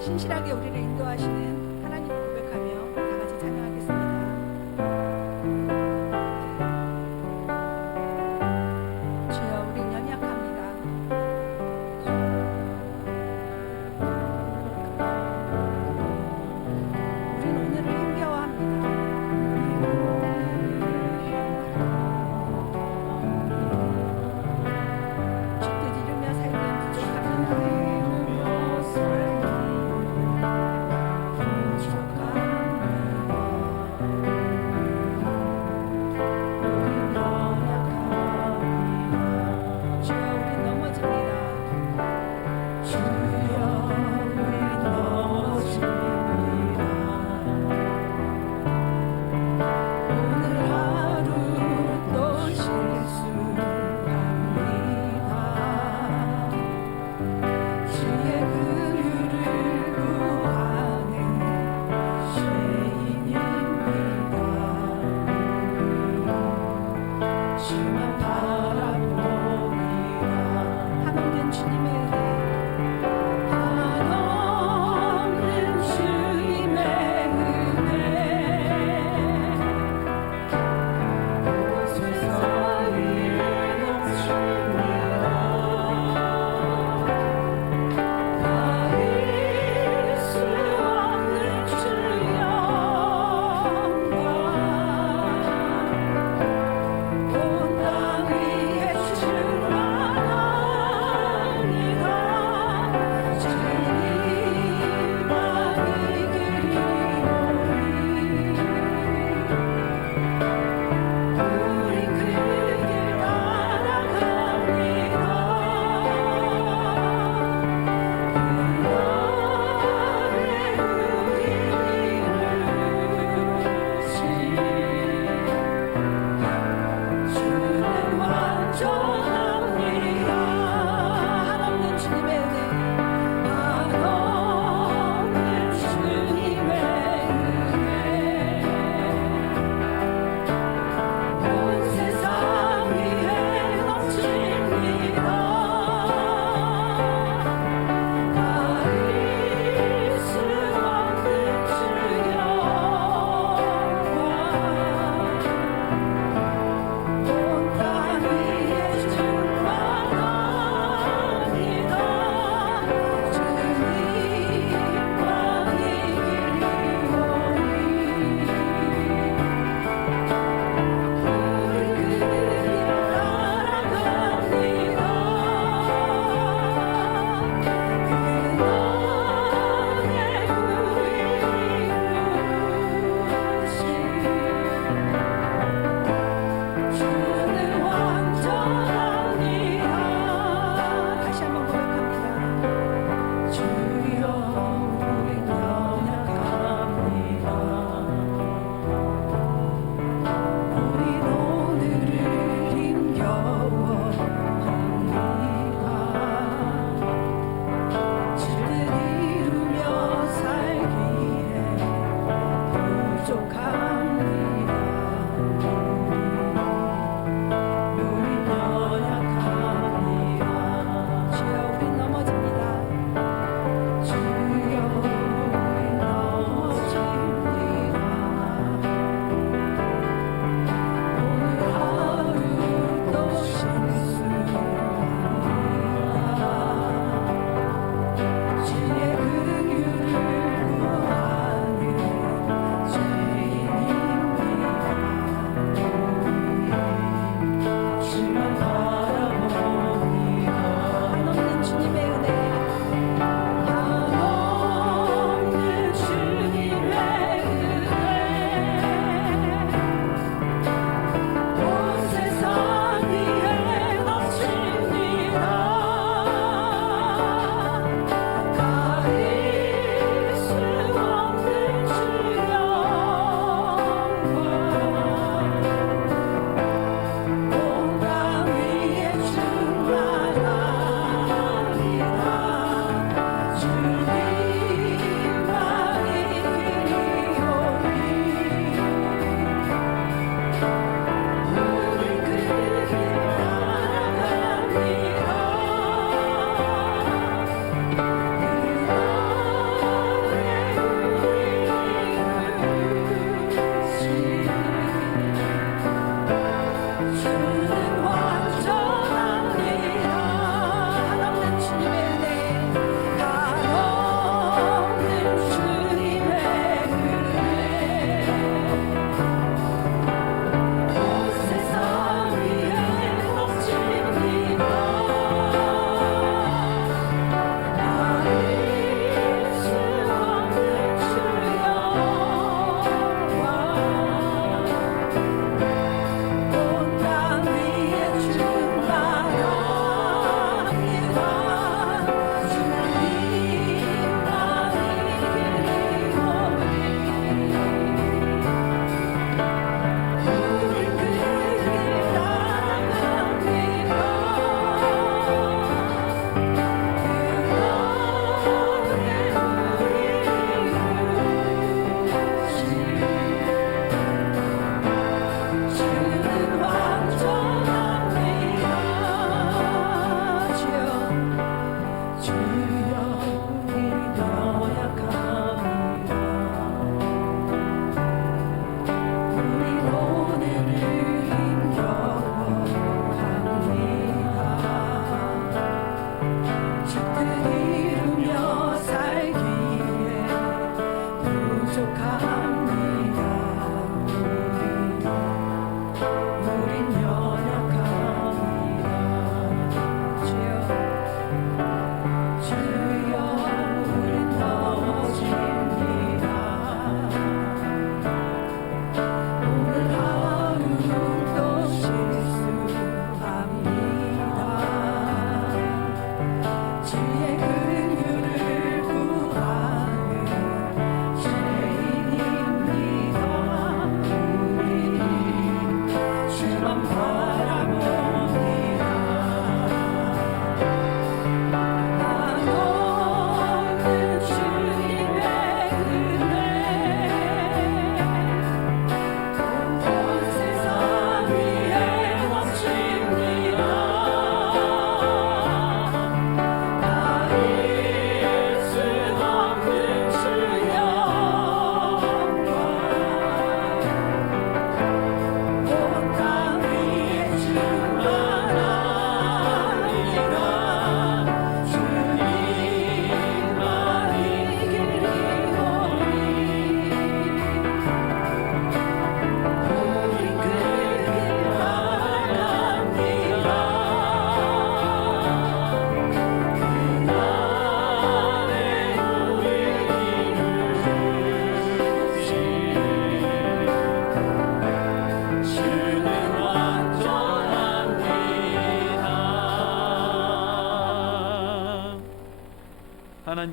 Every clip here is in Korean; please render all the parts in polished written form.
신실하게 우리를 인도하시는 하나님을 고백하며 다 같이 찬양하겠습니다. 주여, 우린 연약합니다. 우린 오늘을 힘겨워합니다. 주뜻 이루며 살기엔 부족합니다.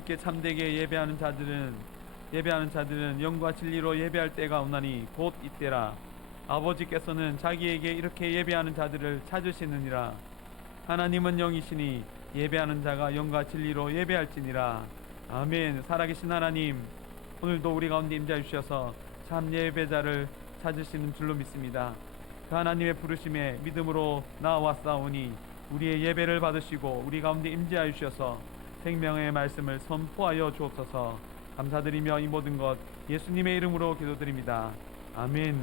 주께 참되게 예배하는 자들은 영과 진리로 예배할 때가 오나니 곧 이때라. 아버지께서는 자기에게 이렇게 예배하는 자들을 찾으시느니라. 하나님은 영이시니 예배하는 자가 영과 진리로 예배할지니라. 아멘. 살아계신 하나님, 오늘도 우리 가운데 임재해 주셔서 참 예배자를 찾으시는 줄로 믿습니다. 그 하나님의 부르심에 믿음으로 나아왔사오니 우리의 예배를 받으시고 우리 가운데 임재하여 주셔서 생명의 말씀을 선포하여 주옵소서. 감사드리며 이 모든 것 예수님의 이름으로 기도드립니다. 아멘.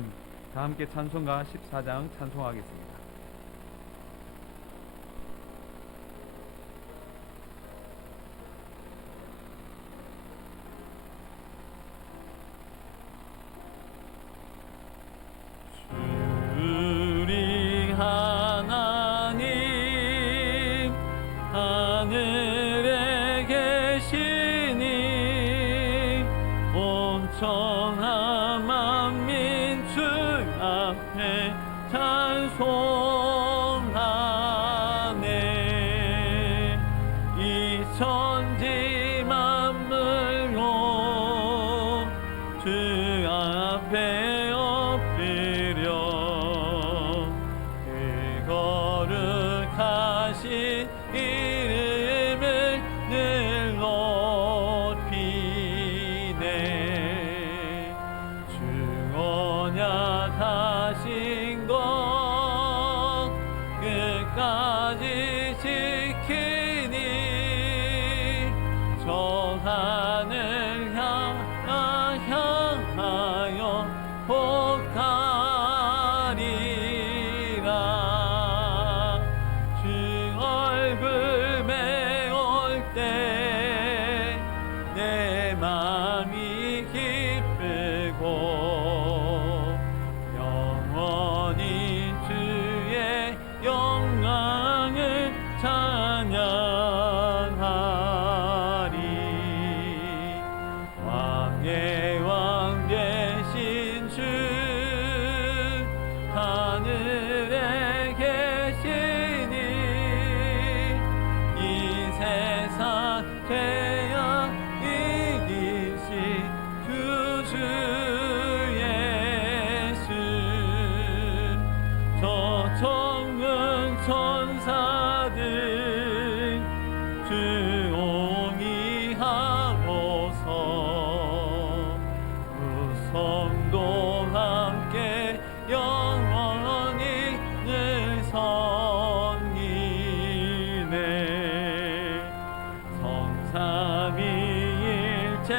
다 함께 찬송가 14장 찬송하겠습니다. 우리 하나님 하늘에 계시니 온천한 만민 주 앞에 찬송하네. 이 천지 만물로 주 앞에 엎드려 그 거룩하신 이름을 늘 높이네. 주 언약하신 것 끝까지 지키니 저 하늘 향하여 복하리라. 주 얼굴 메올 때 내 맘이 기쁘고 영원히 주의 영광을 찬양하리. 왕의 왕 되신 주 하늘에 계시니 이 세상 죄악 이기신 구주 예수. 저 천군 천사들 주옹이하고서 우성도 함께 영원히 늘 섬기네.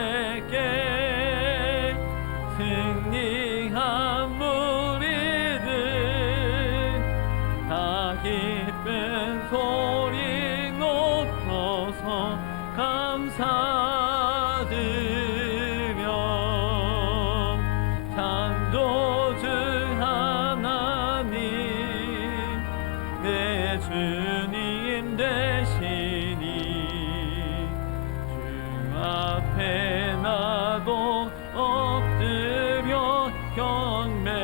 성삼위일체께 승리한 무리들 다 기쁜 소리 높여서 감사드려. 창조주 하나님 내 주님 되시니 주 앞에 나도 엎드려 경배하네.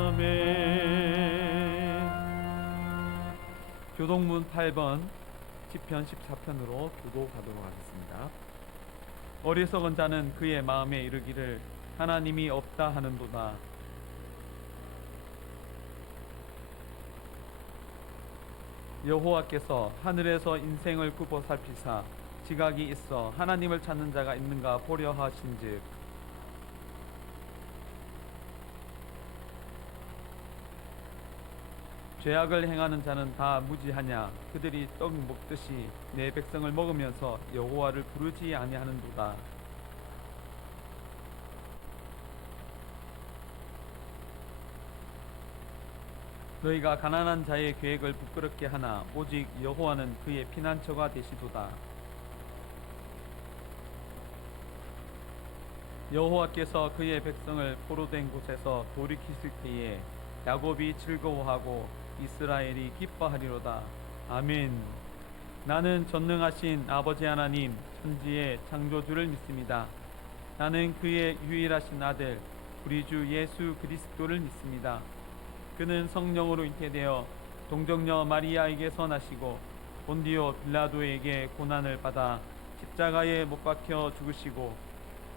아멘. 교동문 8번 시편 14편으로 교도가도록 하겠습니다. 어리석은 자는 그의 마음에 이르기를 하나님이 없다 하는도다. 여호와께서 하늘에서 인생을 굽어 살피사 지각이 있어 하나님을 찾는 자가 있는가 보려 하신즉 죄악을 행하는 자는 다 무지하냐. 그들이 떡 먹듯이 내 백성을 먹으면서 여호와를 부르지 아니하는도다. 너희가 가난한 자의 계획을 부끄럽게 하나 오직 여호와는 그의 피난처가 되시도다. 여호와께서 그의 백성을 포로된 곳에서 돌이키실 때에 야곱이 즐거워하고 이스라엘이 기뻐하리로다. 아멘. 나는 전능하신 아버지 하나님 천지의 창조주를 믿습니다. 나는 그의 유일하신 아들 우리 주 예수 그리스도를 믿습니다. 그는 성령으로 잉태되어 동정녀 마리아에게서 나시고 본디오 빌라도에게 고난을 받아 십자가에 못 박혀 죽으시고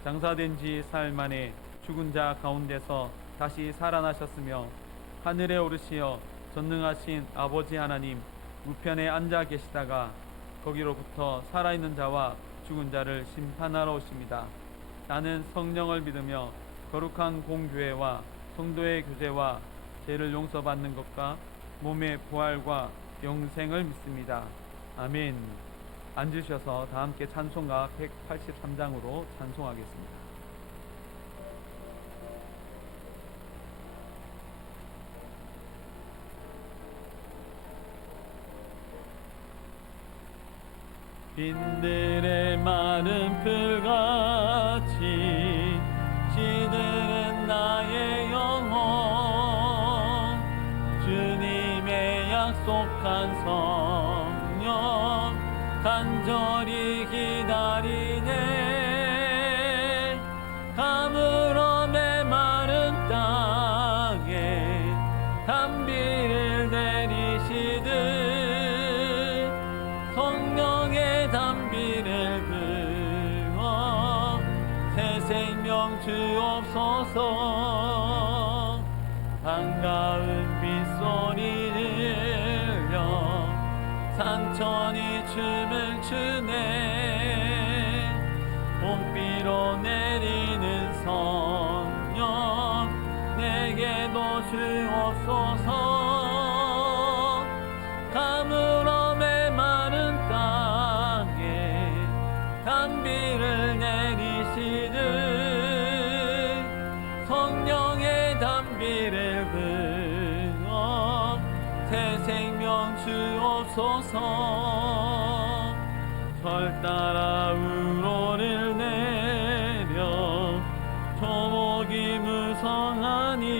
장사된 지 사흘 만에 죽은 자 가운데서 다시 살아나셨으며 하늘에 오르시어 전능하신 아버지 하나님 우편에 앉아 계시다가 거기로부터 살아있는 자와 죽은 자를 심판하러 오십니다. 나는 성령을 믿으며 거룩한 공교회와 성도의 교제와 죄를 용서받는 것과 몸의 부활과 영생을 믿습니다. 아멘. 앉으셔서 다 함께 찬송가 183장으로 찬송하겠습니다. 빈들의 마른 풀같이 시드는 나의 영혼 주님의 약속한 성령 간절히 기다리네 가물어 메마른 땅에 단비를 내리시듯 성령의 단비를 부어 새 생명 주옵소서 반가운 빗소리 들려 산천이 춤을 추네 봄비로 내리는 성령 내게도 주옵소서 가물어 메마른 땅에 단비를 내리시듯 성령의 단비를 부어 새 생명 주옵소서 절 따라 우로를 내려 초목이 무성하니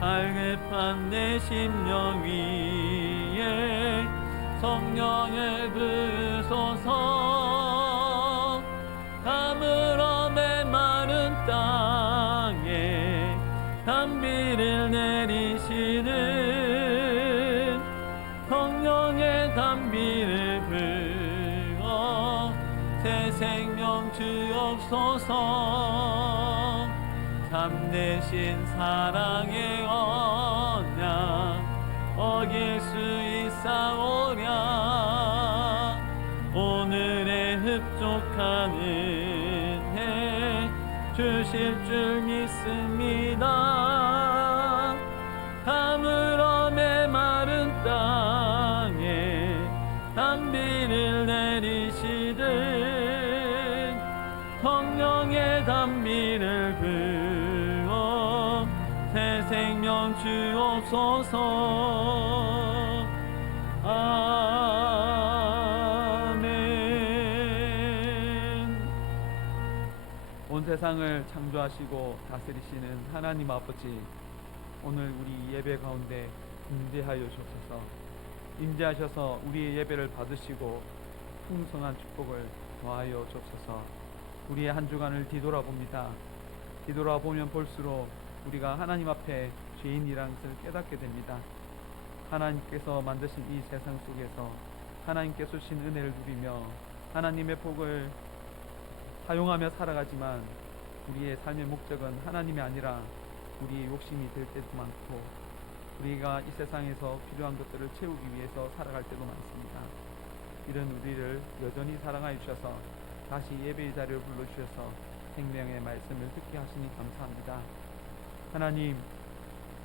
갈급한 내 심령 위에 성령을 부으소서 가물어 메마른 땅에 단비를 내리시는 성령의 단비를 부어 새 생명 주옵소서 참되신 사랑의 언약 어길 수 있사오랴 오늘의 흡족한 은혜 주실 줄 믿습니다 가물어 메마른 땅에 단비를 내리시듯 성령의 단비를 부어 새 생명 주옵소서 아멘. 온 세상을 창조하시고 다스리시는 하나님 아버지 오늘 우리 예배 가운데 임재하여 주옵소서 임재하셔서 우리의 예배를 받으시고 풍성한 축복을 더하여 주옵소서 우리의 한 주간을 뒤돌아봅니다. 뒤돌아보면 볼수록 우리가 하나님 앞에 죄인이라는 것을 깨닫게 됩니다. 하나님께서 만드신 이 세상 속에서 하나님께서 주신 은혜를 누리며 하나님의 복을 사용하며 살아가지만 우리의 삶의 목적은 하나님이 아니라 우리의 욕심이 될 때도 많고 우리가 이 세상에서 필요한 것들을 채우기 위해서 살아갈 때도 많습니다. 이런 우리를 여전히 사랑하여 주셔서 다시 예배의 자리를 불러주셔서 생명의 말씀을 듣게 하시니 감사합니다. 하나님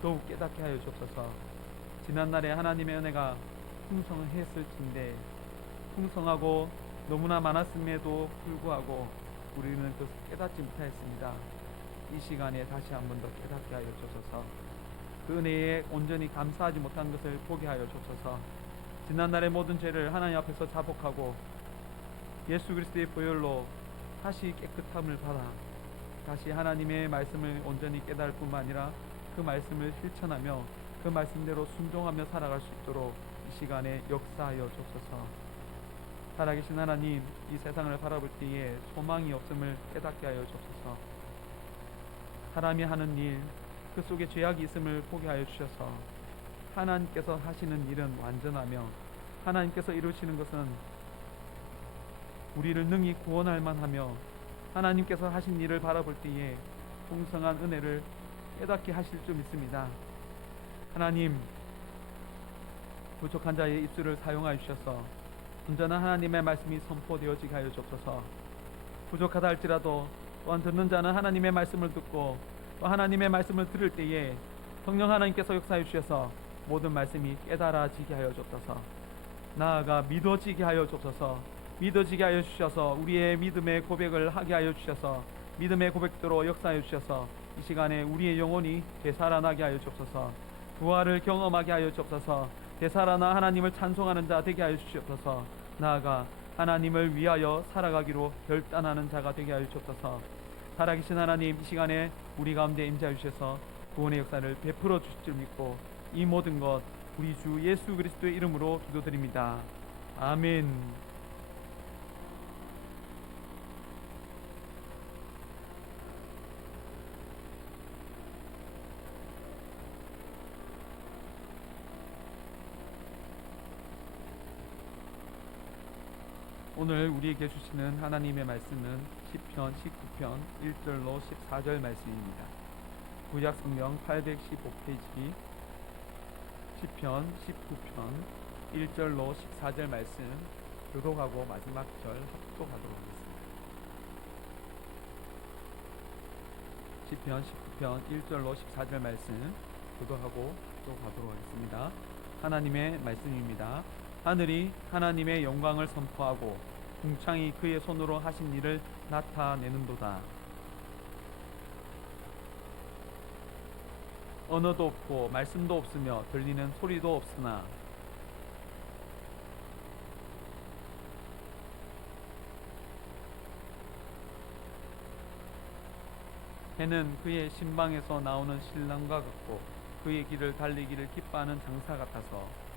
더욱 깨닫게 하여 주옵소서. 지난날에 하나님의 은혜가 풍성했을진데 풍성하고 너무나 많았음에도 불구하고 우리는 그것을 깨닫지 못하였습니다. 이 시간에 다시 한 번 더 깨닫게 하여 주옵소서. 그 은혜에 온전히 감사하지 못한 것을 보게 하여 주옵소서. 지난날의 모든 죄를 하나님 앞에서 자복하고 예수 그리스도의 보혈로 다시 깨끗함을 받아 다시 하나님의 말씀을 온전히 깨달을 뿐만 아니라 그 말씀을 실천하며 그 말씀대로 순종하며 살아갈 수 있도록 이 시간에 역사하여 주옵소서. 살아계신 하나님, 이 세상을 바라볼 때에 소망이 없음을 깨닫게 하여 주옵소서. 사람이 하는 일, 그 속에 죄악이 있음을 보게 하여 주셔서 하나님께서 하시는 일은 완전하며 하나님께서 이루시는 것은 우리를 능히 구원할 만하며 하나님께서 하신 일을 바라볼 때에 풍성한 은혜를 깨닫게 하실 줄 믿습니다. 하나님, 부족한 자의 입술을 사용하여 주셔서 온전한 하나님의 말씀이 선포되어지게 하여 주옵소서. 부족하다 할지라도 또한 듣는 자는 하나님의 말씀을 듣고 또 하나님의 말씀을 들을 때에 성령 하나님께서 역사해 주셔서 모든 말씀이 깨달아지게 하여 주옵소서. 나아가 믿어지게 하여 주옵소서. 믿어지게 하여 주셔서 우리의 믿음의 고백을 하게 하여 주셔서 믿음의 고백대로 역사하여 주셔서 이 시간에 우리의 영혼이 되살아나게 하여 주옵소서. 부활을 경험하게 하여 주옵소서. 되살아나 하나님을 찬송하는 자 되게 하여 주옵소서. 나아가 하나님을 위하여 살아가기로 결단하는 자가 되게 하여 주옵소서. 살아계신 하나님, 이 시간에 우리 가운데 임재하여 주셔서 구원의 역사를 베풀어 주실 줄 믿고 이 모든 것 우리 주 예수 그리스도의 이름으로 기도드립니다. 아멘. 오늘 우리에게 주시는 하나님의 말씀은 시편 19편 1절로 14절 말씀입니다. 구약 성경 815페이지 시편 19편 1절로 14절 말씀 교독하고 마지막 절 합독하도록 하겠습니다. 시편 19편 1절로 14절 말씀 교독하고 합독하도록 하겠습니다. 하나님의 말씀입니다. 하늘이 하나님의 영광을 선포하고 궁창이 그의 손으로 하신 일을 나타내는도다. 언어도 없고 말씀도 없으며 들리는 소리도 없으나 해는 그의 신방에서 나오는 신랑과 같고 그의 길을 달리기를 기뻐하는 장사 같아서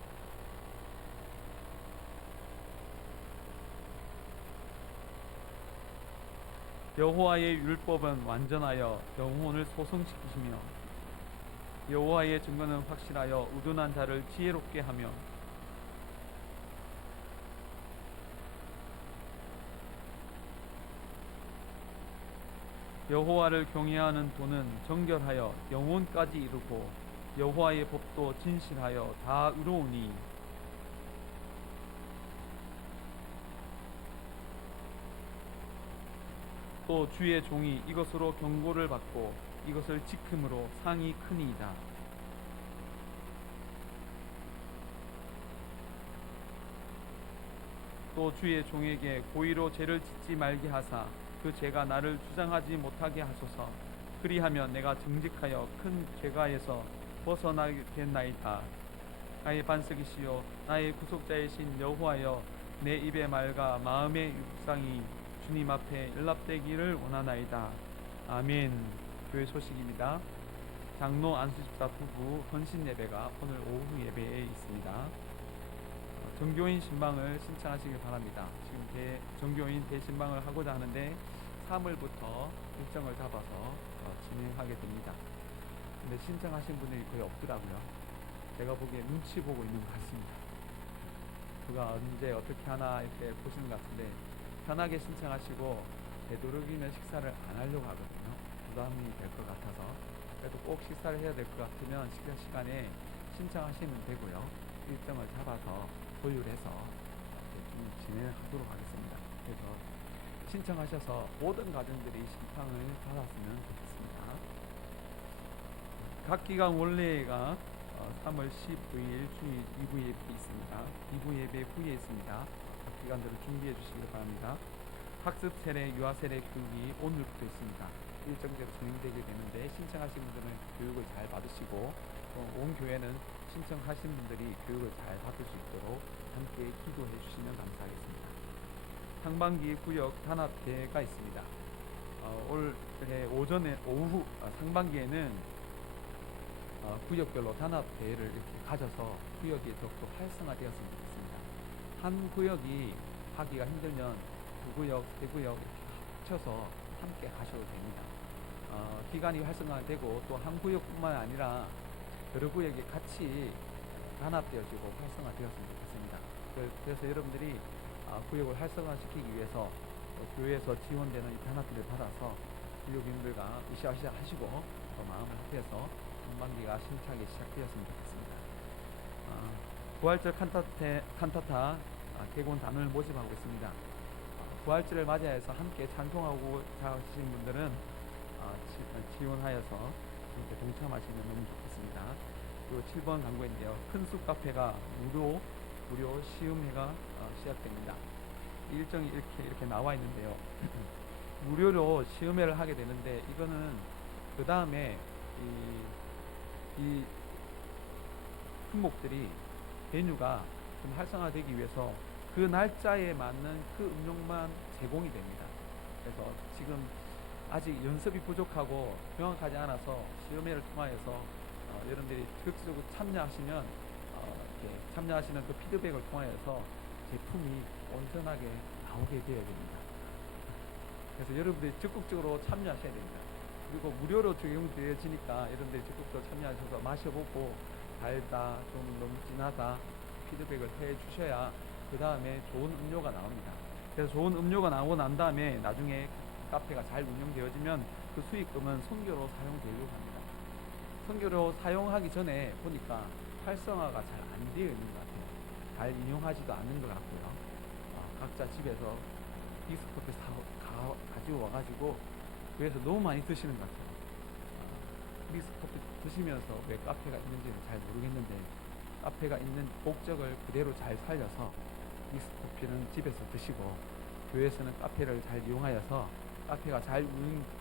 여호와의 율법은 완전하여 영혼을 소성시키시며 여호와의 증거는 확실하여 우둔한 자를 지혜롭게 하며 여호와를 경외하는 도는 정결하여 영혼까지 이르고 여호와의 법도 진실하여 다 의로우니 또 주의 종이 이것으로 경고를 받고 이것을 지킴으로 상이 크니이다. 또 주의 종에게 고의로 죄를 짓지 말게 하사 그 죄가 나를 주장하지 못하게 하소서. 그리하면 내가 정직하여 큰 죄가에서 벗어나겠나이다. 나의 반석이시요 나의 구속자이신 여호와여, 내 입의 말과 마음의 육상이 주님 앞에 연락되기를 원하나이다. 아멘. 교회 소식입니다. 장로 안수집사 부부 헌신 예배가 오늘 오후 예배에 있습니다. 정교인 신방을 신청하시길 바랍니다. 지금 정교인 대신방을 하고자 하는데 3월부터 일정을 잡아서 진행하게 됩니다. 근데 신청하신 분들이 거의 없더라고요. 제가 보기에 눈치 보고 있는 것 같습니다. 누가 언제 어떻게 하나 이렇게 보시는 것 같은데 편하게 신청하시고 되도록이면 식사를 안 하려고 하거든요. 부담이 될 것 같아서. 그래도 꼭 식사를 해야 될 것 같으면 식사 시간에 신청하시면 되고요. 일정을 잡아서 조율해서 좀 진행하도록 하겠습니다. 그래서 신청하셔서 모든 가정들이 신방을 받았으면 좋겠습니다. 각 기간 원래가 3월 15일 주일 2부 예배 있습니다. 2부 예배 후에 있습니다. 각 기간들을 준비해 주시기 바랍니다. 학습 세례, 유아 세례 교육이 오늘부터 있습니다. 일정대로 진행되게 되는데 신청하신 분들은 교육을 잘 받으시고 온 교회는 신청하신 분들이 교육을 잘 받을 수 있도록 함께 기도해 주시면 감사하겠습니다. 상반기 구역 단합대회가 있습니다. 올해 오후 상반기에는 구역별로 단합대회를 이렇게 가져서 구역이 더욱더 활성화되었으면 좋겠습니다. 한 구역이 하기가 힘들면 두 구역, 세 구역 이렇게 합쳐서 함께 가셔도 됩니다. 기관이 활성화되고 또 한 구역뿐만 아니라 여러 구역이 같이 단합되어지고 활성화되었으면 좋겠습니다. 그래서 여러분들이 구역을 활성화시키기 위해서 교회에서 지원되는 이 단합비를 받아서 구역인들과 으쌰으쌰 하시고 또 마음을 합해서 전반기가 힘차게 시작되었으면 좋겠습니다. 부활절 칸타타 개곤 단원을 모집하고 있습니다. 부활절을 맞이해서 함께 찬송하고 자신 분들은 지원하여서 함께 동참하시면 너무 좋겠습니다. 그리고 7번 광고인데요. 큰숲 카페가 무료 시음회가 시작됩니다. 일정이 이렇게 나와 있는데요. 무료로 시음회를 하게 되는데 이거는 그 다음에 이 품목들이 메뉴가 좀 활성화되기 위해서 그 날짜에 맞는 그 음료만 제공이 됩니다. 그래서 지금 아직 연습이 부족하고 명확하지 않아서 시음회를 통하여서 여러분들이 적극적으로 참여하시면 참여하시는 그 피드백을 통하여서 제품이 온전하게 나오게 되어야 됩니다. 그래서 여러분들이 적극적으로 참여하셔야 됩니다. 그리고 무료로 적용되어지니까 여러분들이 적극적으로 참여하셔서 마셔보고 달다, 좀 너무 진하다 피드백을 해 주셔야 그 다음에 좋은 음료가 나옵니다. 그래서 좋은 음료가 나오고 난 다음에 나중에 카페가 잘 운영되어지면 그 수익금은 선교로 사용되려고 합니다. 선교로 사용하기 전에 보니까 활성화가 잘 안 되어 있는 것 같아요. 잘 인용하지도 않는 것 같고요. 각자 집에서 믹스커피 가지고 와가지고 교회에서 너무 많이 드시는 것 같아요. 믹스커피 드시면서 왜 카페가 있는지는 잘 모르겠는데 카페가 있는 목적을 그대로 잘 살려서 믹스커피는 집에서 드시고 교회에서는 카페를 잘 이용하여서 카페가 잘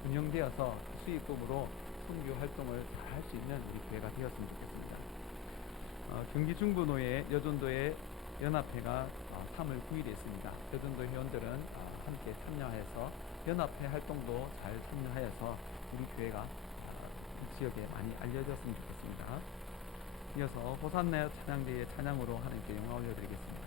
운영되어서 수익금으로 선교 활동을 잘 할 수 있는 우리 교회가 되었으면 좋겠습니다. 경기 중부노예 여전도의 연합회가 3월 9일에 있습니다. 여전도 회원들은 함께 참여해서 연합회 활동도 잘 참여하여서 우리 교회가 이 지역에 많이 알려졌으면 좋겠습니다. 이어서 호산나 찬양대의 찬양으로 하나님께 영광 올려드리겠습니다.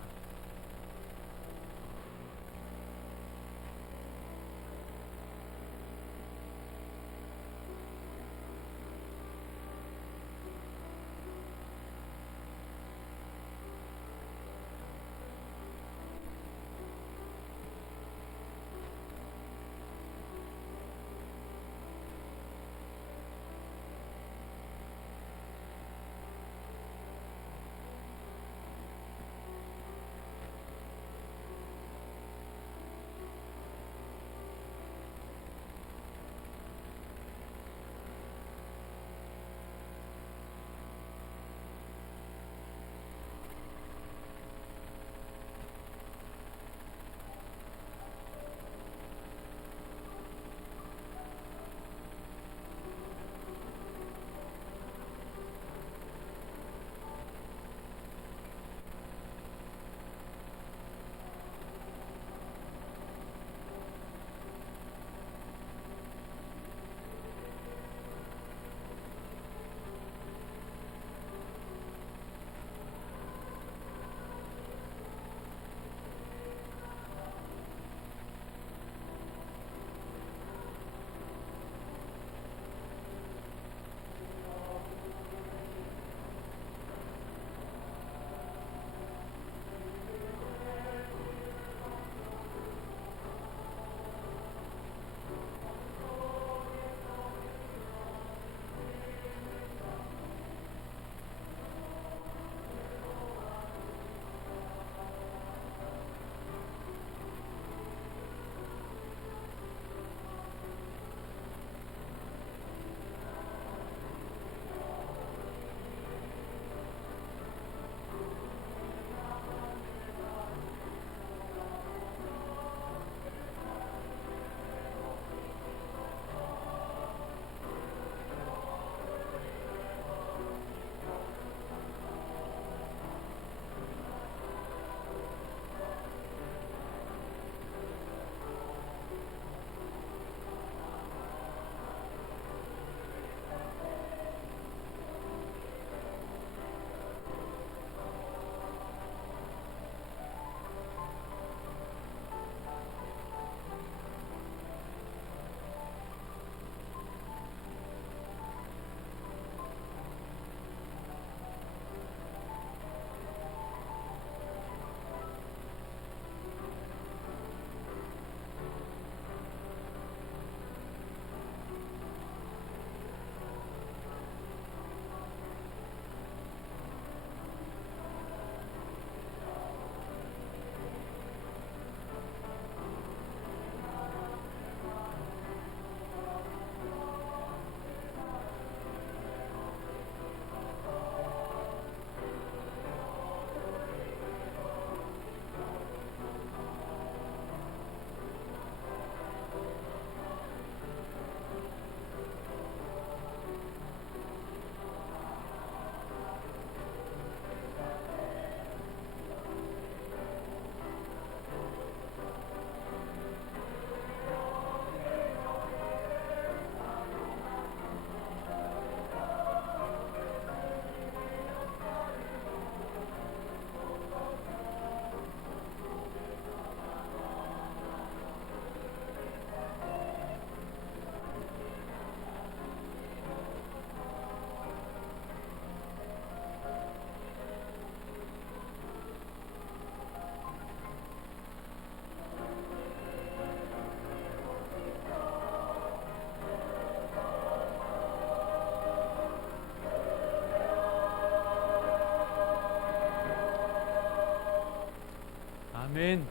아멘.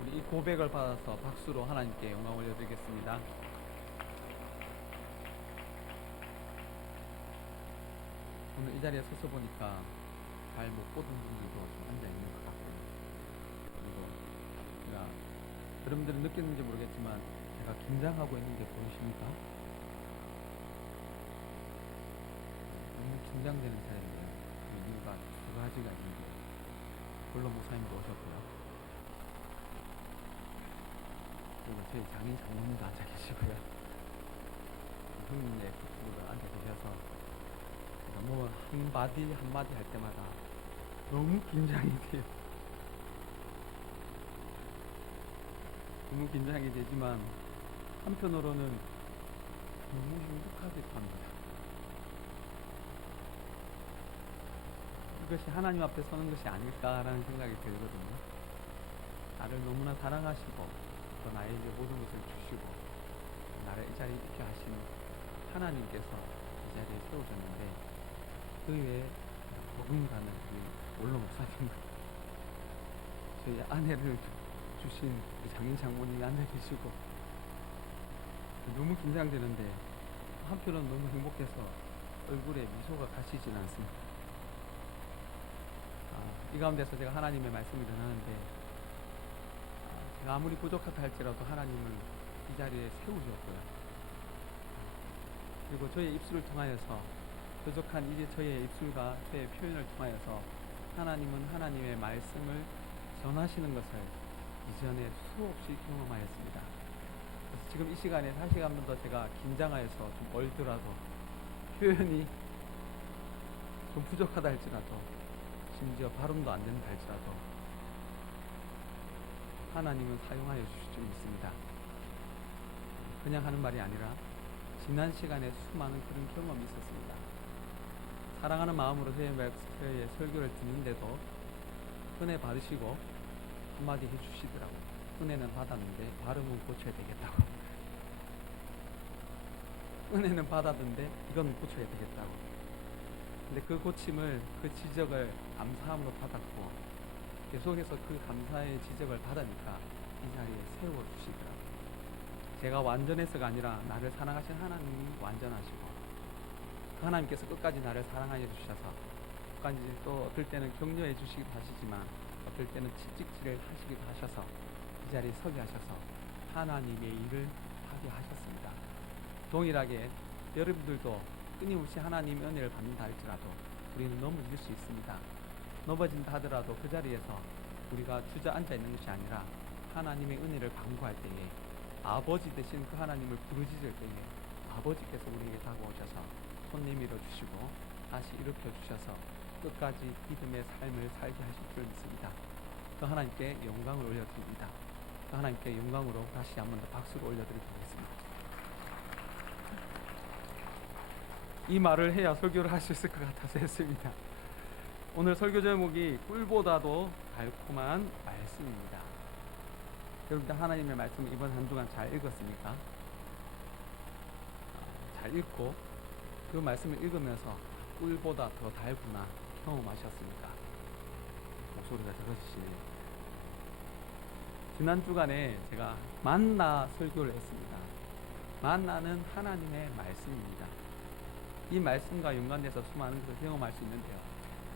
우리 이 고백을 받아서 박수로 하나님께 영광 올려드리겠습니다. 오늘 이 자리에 서서 보니까 잘 못 보던 분들도 앉아 있는 것 같고요. 그리고 제가 여러분들이 느꼈는지 모르겠지만 제가 긴장하고 있는 게 보이십니까? 너무 긴장되는 자리인데요. 그 이유가 두 가지가 있는데, 물론 목사님도 오셨고요. 그리고 저희 장인 장모님도 앉아 계시고요. 형님의 부부가 앉아 계셔서 제가 뭐 한마디 한마디 할 때마다 너무 긴장이 돼요. 너무 긴장이 되지만 한편으로는 너무 행복하기도 합니다. 이것이 하나님 앞에 서는 것이 아닐까라는 생각이 들거든요. 나를 너무나 사랑하시고 또 나에게 모든 것을 주시고 나를 이 자리에 있게 하신 하나님께서 이 자리에 세우셨는데, 그 외에 누군가는 물론 목사님, 저희 아내를 주신 장인 장모님이 앉아 계시고 너무 긴장되는데 한편은 너무 행복해서 얼굴에 미소가 가시진 않습니다. 이 가운데서 제가 하나님의 말씀을 전하는데, 제가 아무리 부족하다 할지라도 하나님은 이 자리에 세우셨고요. 그리고 저의 입술을 통하여서, 부족한 이제 저의 입술과 저의 표현을 통하여서 하나님은 하나님의 말씀을 전하시는 것을 이전에 수없이 경험하였습니다. 그래서 지금 이 시간에 다시 한 번 더 제가 긴장하여서 좀 얼더라도, 표현이 좀 부족하다 할지라도, 심지어 발음도 안 된다 할지라도 하나님은 사용하여 주실 줄 믿습니다. 그냥 하는 말이 아니라 지난 시간에 수많은 그런 경험이 있었습니다. 사랑하는 마음으로 저의 설교를 듣는데도 은혜 받으시고 한마디 해주시더라고요. 은혜는 받았는데 발음은 고쳐야 되겠다고. 은혜는 받았는데 이건 고쳐야 되겠다고. 근데 그 고침을, 그 지적을 감사함으로 받았고, 계속해서 그 감사의 지적을 받으니까 이 자리에 세워주시더라고요. 제가 완전해서가 아니라 나를 사랑하신 하나님이 완전하시고, 그 하나님께서 끝까지 나를 사랑하여 주셔서, 끝까지 또 어떨 때는 격려해 주시기도 하시지만 어떨 때는 채찍질을 하시기도 하셔서 이 자리에 서게 하셔서 하나님의 일을 하게 하셨습니다. 동일하게 여러분들도 끊임없이 하나님의 은혜를 받는다 할지라도 우리는 넘어질 수 있습니다. 넘어진다 하더라도 그 자리에서 우리가 주저앉아 있는 것이 아니라 하나님의 은혜를 간구할 때에, 아버지 되신 그 하나님을 부르짖을 때에 아버지께서 우리에게 다가오셔서 손 내밀어 주시고 다시 일으켜 주셔서 끝까지 믿음의 삶을 살게 하실 줄 믿습니다. 그 하나님께 영광을 올려드립니다. 그 하나님께 영광으로 다시 한 번 더 박수를 올려드리도록 하겠습니다. 이 말을 해야 설교를 할 수 있을 것 같아서 했습니다. 오늘 설교 제목이 꿀보다도 달콤한 말씀입니다. 여러분들 하나님의 말씀을 이번 한 주간 잘 읽었습니까? 잘 읽고 그 말씀을 읽으면서 꿀보다 더 달구나 경험하셨습니까? 목소리가 들어지시네요. 지난 주간에 제가 만나 설교를 했습니다. 만나는 하나님의 말씀입니다. 이 말씀과 연관돼서 수많은 것을 경험할 수 있는데요.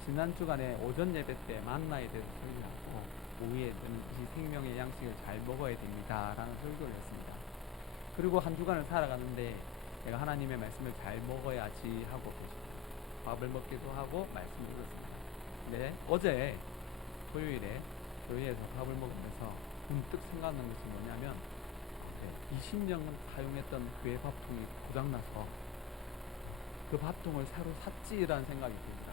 지난 주간에 오전 예배 때 만나에 대해서 설교하고, 오후에 저는 이 생명의 양식을 잘 먹어야 됩니다 라는 설교를 했습니다. 그리고 한 주간을 살아가는데 제가 하나님의 말씀을 잘 먹어야지 하고 밥을 먹기도 하고 말씀을 읽었습니다. 근데 어제 토요일에 교회에서 밥을 먹으면서 문득 생각난 것이 뭐냐면, 20년 사용했던 교회 밥통이 고장나서 그 밥통을 새로 샀지라는 생각이 듭니다.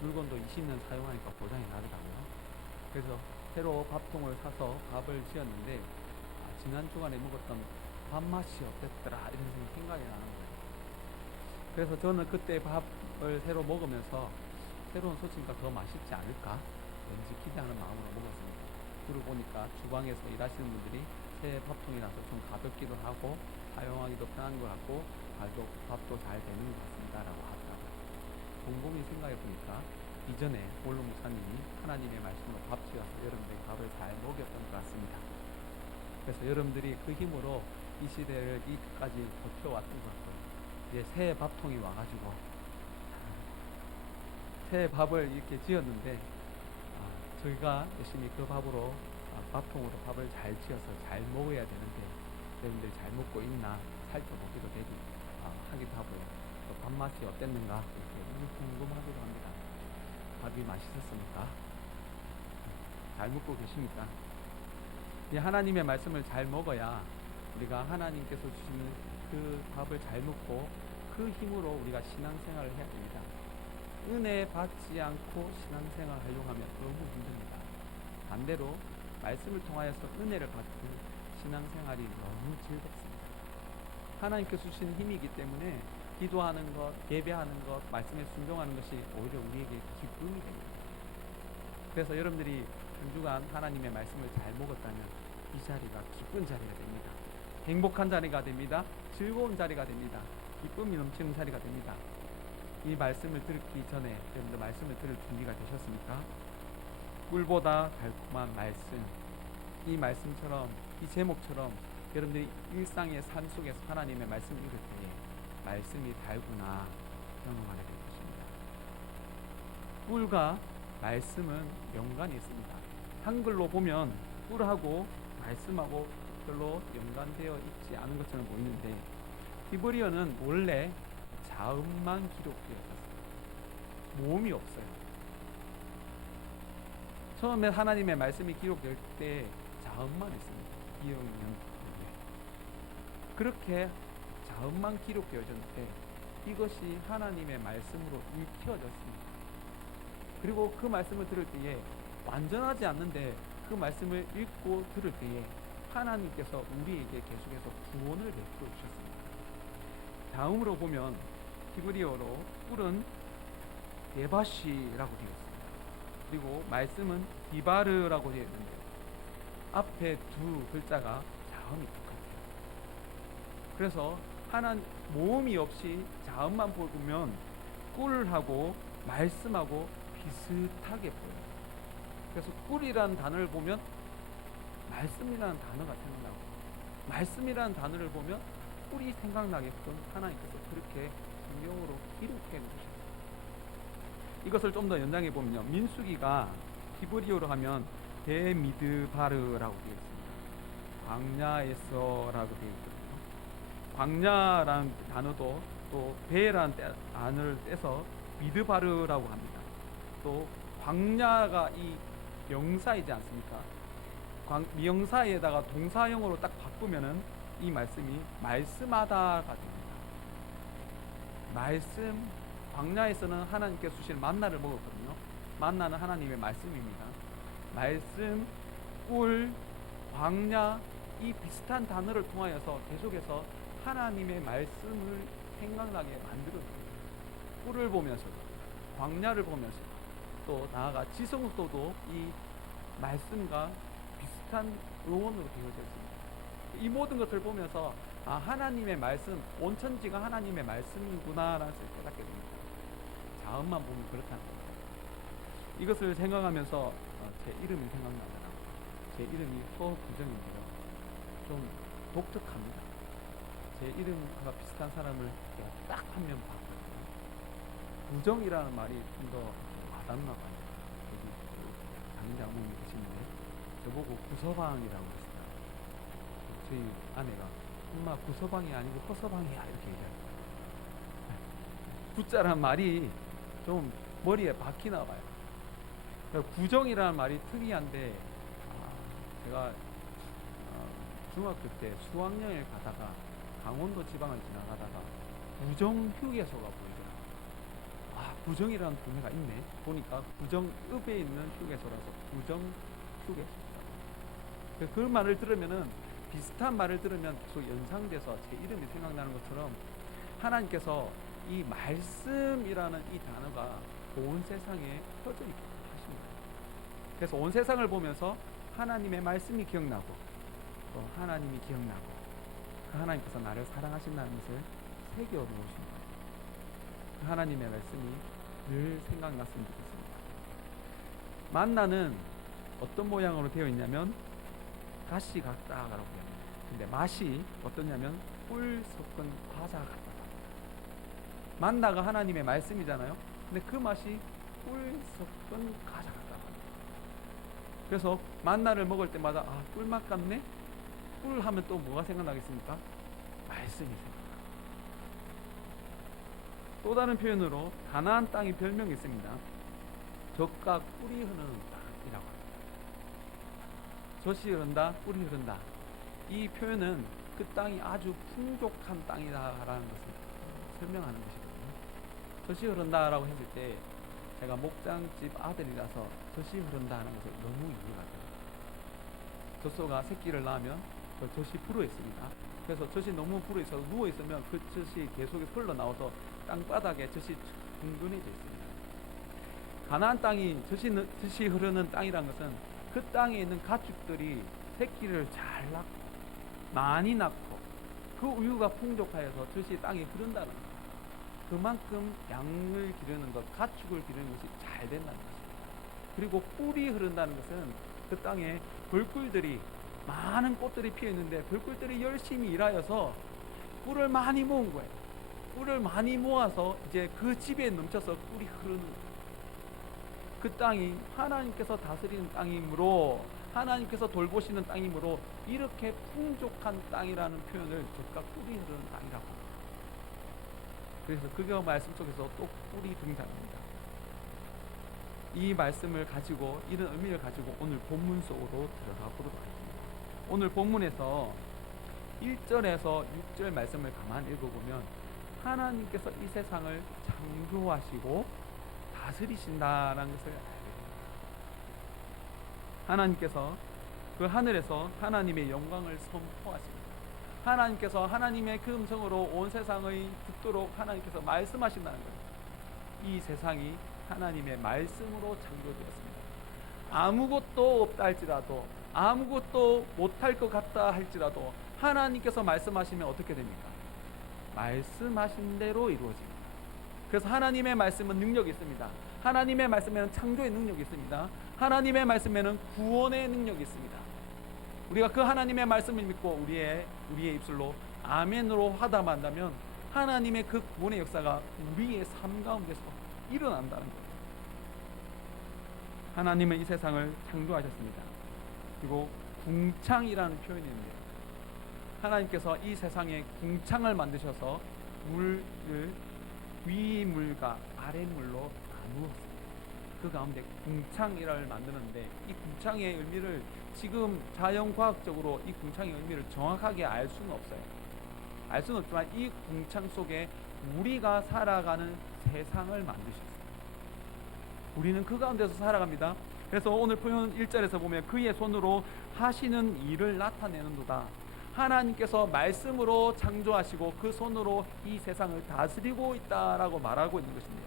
물건도 20년 사용하니까 고장이 나더라고요. 그래서 새로 밥통을 사서 밥을 지었는데, 지난 주간에 먹었던 밥맛이 어땠더라 이런 생각이 나는 거예요. 그래서 저는 그때 밥을 새로 먹으면서 새로운 소침과 더 맛있지 않을까 왠지 기대하는 마음으로 먹었습니다. 그러고 보니까 주방에서 일하시는 분들이 새 밥통이라서 좀 가볍기도 하고 사용하기도 편한 것 같고 밥도 잘 되는 것 같습니다 라고 하더라고요. 곰곰이 생각해 보니까 이전에 볼로 목사님이 하나님의 말씀으로 밥 지어서 여러분들이 밥을 잘 먹였던 것 같습니다. 그래서 여러분들이 그 힘으로 이 시대를 이까지 버텨왔던 것 같고요. 이제 새 밥통이 와가지고 새 밥을 이렇게 지었는데 저희가 열심히 그 밥으로 밥통으로 밥을 잘 지어서 잘 먹어야 되는데 여러분들 잘 먹고 있나 살펴보기도 하기도 하고요. 또 밥맛이 어땠는가 이렇게 너무 궁금하기도 합니다. 밥이 맛있었습니까? 잘 먹고 계십니까? 이 하나님의 말씀을 잘 먹어야 우리가 하나님께서 주시는 그 밥을 잘 먹고 그 힘으로 우리가 신앙생활을 해야 됩니다. 은혜 받지 않고 신앙생활 하려고 하면 너무 힘듭니다. 반대로 말씀을 통하여서 은혜를 받고 신앙생활이 너무 즐겁습니다. 하나님께서 주신 힘이기 때문에 기도하는 것, 예배하는 것, 말씀에 순종하는 것이 오히려 우리에게 기쁨이 됩니다. 그래서 여러분들이 한 주간 하나님의 말씀을 잘 먹었다면 이 자리가 기쁜 자리가 됩니다. 행복한 자리가 됩니다. 즐거운 자리가 됩니다. 기쁨이 넘치는 자리가 됩니다. 이 말씀을 듣기 전에 여러분들 말씀을 들을 준비가 되셨습니까? 꿀보다 달콤한 말씀, 이 말씀처럼 이 제목처럼 여러분들이 일상의 삶 속에서 하나님의 말씀을 읽을 때에 말씀이 달구나 경험하게 될 것입니다. 꿀과 말씀은 연관이 있습니다. 한글로 보면 꿀하고 말씀하고 별로 연관되어 있지 않은 것처럼 보이는데 히브리어는 원래 자음만 기록되어 있었어요. 모음이 없어요. 처음에 하나님의 말씀이 기록될 때 자음만 있습니다. 기억은 그렇게 자음만 기록되어졌는데 이것이 하나님의 말씀으로 읽혀졌습니다. 그리고 그 말씀을 들을 때에 완전하지 않는데 그 말씀을 읽고 들을 때에 하나님께서 우리에게 계속해서 구원을 베풀어 주셨습니다. 다음으로 보면 히브리어로 꿀은 데바시라고 되어 있습니다. 그리고 말씀은 디바르라고 되어 있는데 앞에 두 글자가 자음이 똑같아요. 그래서 모음이 없이 자음만 보면 꿀하고 말씀하고 비슷하게 보여요. 그래서 꿀이라는 단어를 보면 말씀이라는 단어가 생각나고 말씀이라는 단어를 보면 꿀이 생각나게끔 하나님께서 그렇게 성경으로 기록해 놓으셨어요. 이것을 좀 더 연장해 보면요, 민수기가 히브리어로 하면 데미드바르라고 되어 있습니다. 광야에서라고 되어 있거든요. 광야라는 단어도 또 베라는 단어를 떼서 미드바르라고 합니다. 또 광야가 이 명사이지 않습니까? 명사에다가 동사형으로 딱 바꾸면은 이 말씀이 말씀하다가 됩니다. 말씀, 광야에서는 하나님께서 주실 만나를 먹었거든요. 만나는 하나님의 말씀입니다. 말씀, 꿀, 광야, 이 비슷한 단어를 통하여서 계속해서 하나님의 말씀을 생각나게 만들어줍니다. 꿀을 보면서도, 광야를 보면서도, 또 나아가 지성소도 이 말씀과 비슷한 의원으로 되어져 있습니다. 이 모든 것을 보면서 하나님의 말씀, 온천지가 하나님의 말씀이구나라는 것을 깨닫게 됩니다. 자음만 보면 그렇다는 거죠. 이것을 생각하면서 제 이름이 생각나더라고요. 제 이름이 허구정인데요. 좀 독특합니다. 제 이름과 비슷한 사람을 딱 한 명 봤거든요. 구정이라는 말이 좀 더 와닿나 봐요. 여기 담임 장모님이 계시는데 저보고 구서방이라고 했어요. 저희 아내가 엄마 구서방이 아니고 허서방이야 이렇게 얘기해요. 구자란 말이 좀 머리에 박히나 봐요. 구정이라는 말이 특이한데 제가 중학교 때 수학여행 가다가 강원도 지방을 지나가다가 구정 휴게소가 보이더라고요. 구정이라는 동네가 있네. 보니까 구정읍에 있는 휴게소라서 구정 휴게소. 그 말을 들으면은 비슷한 말을 들으면 그 연상돼서 제 이름이 생각나는 것처럼 하나님께서 이 말씀이라는 이 단어가 온 세상에 펴져 있고 하십니다. 그래서 온 세상을 보면서 하나님의 말씀이 기억나고 또 하나님이 기억나고 그 하나님께서 나를 사랑하신다는 것을 새겨 놓으신 거예요. 그 하나님의 말씀이 늘 생각났으면 좋겠습니다. 만나는 어떤 모양으로 되어 있냐면 가시 같다라고 합니다. 근데 맛이 어떠냐면 꿀 섞은 과자 같다. 만나가 하나님의 말씀이잖아요. 근데 그 맛이 꿀 섞은 과자 같다. 그래서 만나를 먹을 때마다 아, 꿀맛 같네? 꿀 하면 또 뭐가 생각나겠습니까? 말씀이 생각나요. 또 다른 표현으로 가나안 땅의 별명이 있습니다. 젖과 꿀이 흐르는 땅이라고 합니다. 젖이 흐른다, 꿀이 흐른다. 이 표현은 그 땅이 아주 풍족한 땅이다라는 것을 설명하는 것이거든요. 젖이 흐른다라고 했을 때 제가 목장집 아들이라서 젖이 흐른다는 것을 너무 이해가 돼요. 젖소가 새끼를 낳으면 그 젖이 불어 있습니다. 그래서 젖이 너무 불어 있어서 누워 있으면 그 젖이 계속 흘러나와서 땅바닥에 젖이 둥근해져 있습니다. 가나안 땅이 젖이 흐르는 땅이란 것은 그 땅에 있는 가축들이 새끼를 잘 낳고 많이 낳고 그 우유가 풍족하여서 젖이 땅에 흐른다는 것. 그만큼 양을 기르는 것, 가축을 기르는 것이 잘 된다는 것입니다. 그리고 꿀이 흐른다는 것은 그 땅에 벌꿀들이 많은 꽃들이 피어 있는데 벌꿀들이 열심히 일하여서 꿀을 많이 모은 거예요. 꿀을 많이 모아서 이제 그 집에 넘쳐서 꿀이 흐르는 거예요. 그 땅이 하나님께서 다스리는 땅이므로 하나님께서 돌보시는 땅이므로 이렇게 풍족한 땅이라는 표현을 젖과 꿀이 흐르는 땅이라고 합니다. 그래서 그 말씀 속에서 또 꿀이 등장합니다. 이 말씀을 가지고 이런 의미를 가지고 오늘 본문 속으로 들어가 보도록 하겠습니다. 오늘 본문에서 1절에서 6절 말씀을 가만히 읽어보면 하나님께서 이 세상을 창조하시고 다스리신다라는 것을 알게 됩니다. 하나님께서 그 하늘에서 하나님의 영광을 선포하십니다. 하나님께서 하나님의 그 음성으로 온 세상의 듣도록 하나님께서 말씀하신다는 거예요. 이 세상이 하나님의 말씀으로 창조되었습니다. 아무것도 없다 할지라도 아무것도 못할 것 같다 할지라도 하나님께서 말씀하시면 어떻게 됩니까? 말씀하신 대로 이루어집니다. 그래서 하나님의 말씀은 능력이 있습니다. 하나님의 말씀에는 창조의 능력이 있습니다. 하나님의 말씀에는 구원의 능력이 있습니다. 우리가 그 하나님의 말씀을 믿고 우리의 입술로 아멘으로 화답한다면 하나님의 그 구원의 역사가 우리의 삶 가운데서 일어난다는 거예요. 하나님은 이 세상을 창조하셨습니다. 그리고 궁창이라는 표현이 있네요. 하나님께서 이 세상에 궁창을 만드셔서 물을 위물과 아래물로 나누었습니다. 그 가운데 궁창이라를 만드는데 이 궁창의 의미를 지금 자연과학적으로 이 궁창의 의미를 정확하게 알 수는 없어요. 알 수는 없지만 이 궁창 속에 우리가 살아가는 세상을 만드셨어요. 우리는 그 가운데서 살아갑니다. 그래서 오늘 표현 1절에서 보면 그의 손으로 하시는 일을 나타내는도다. 하나님께서 말씀으로 창조하시고 그 손으로 이 세상을 다스리고 있다라고 말하고 있는 것입니다.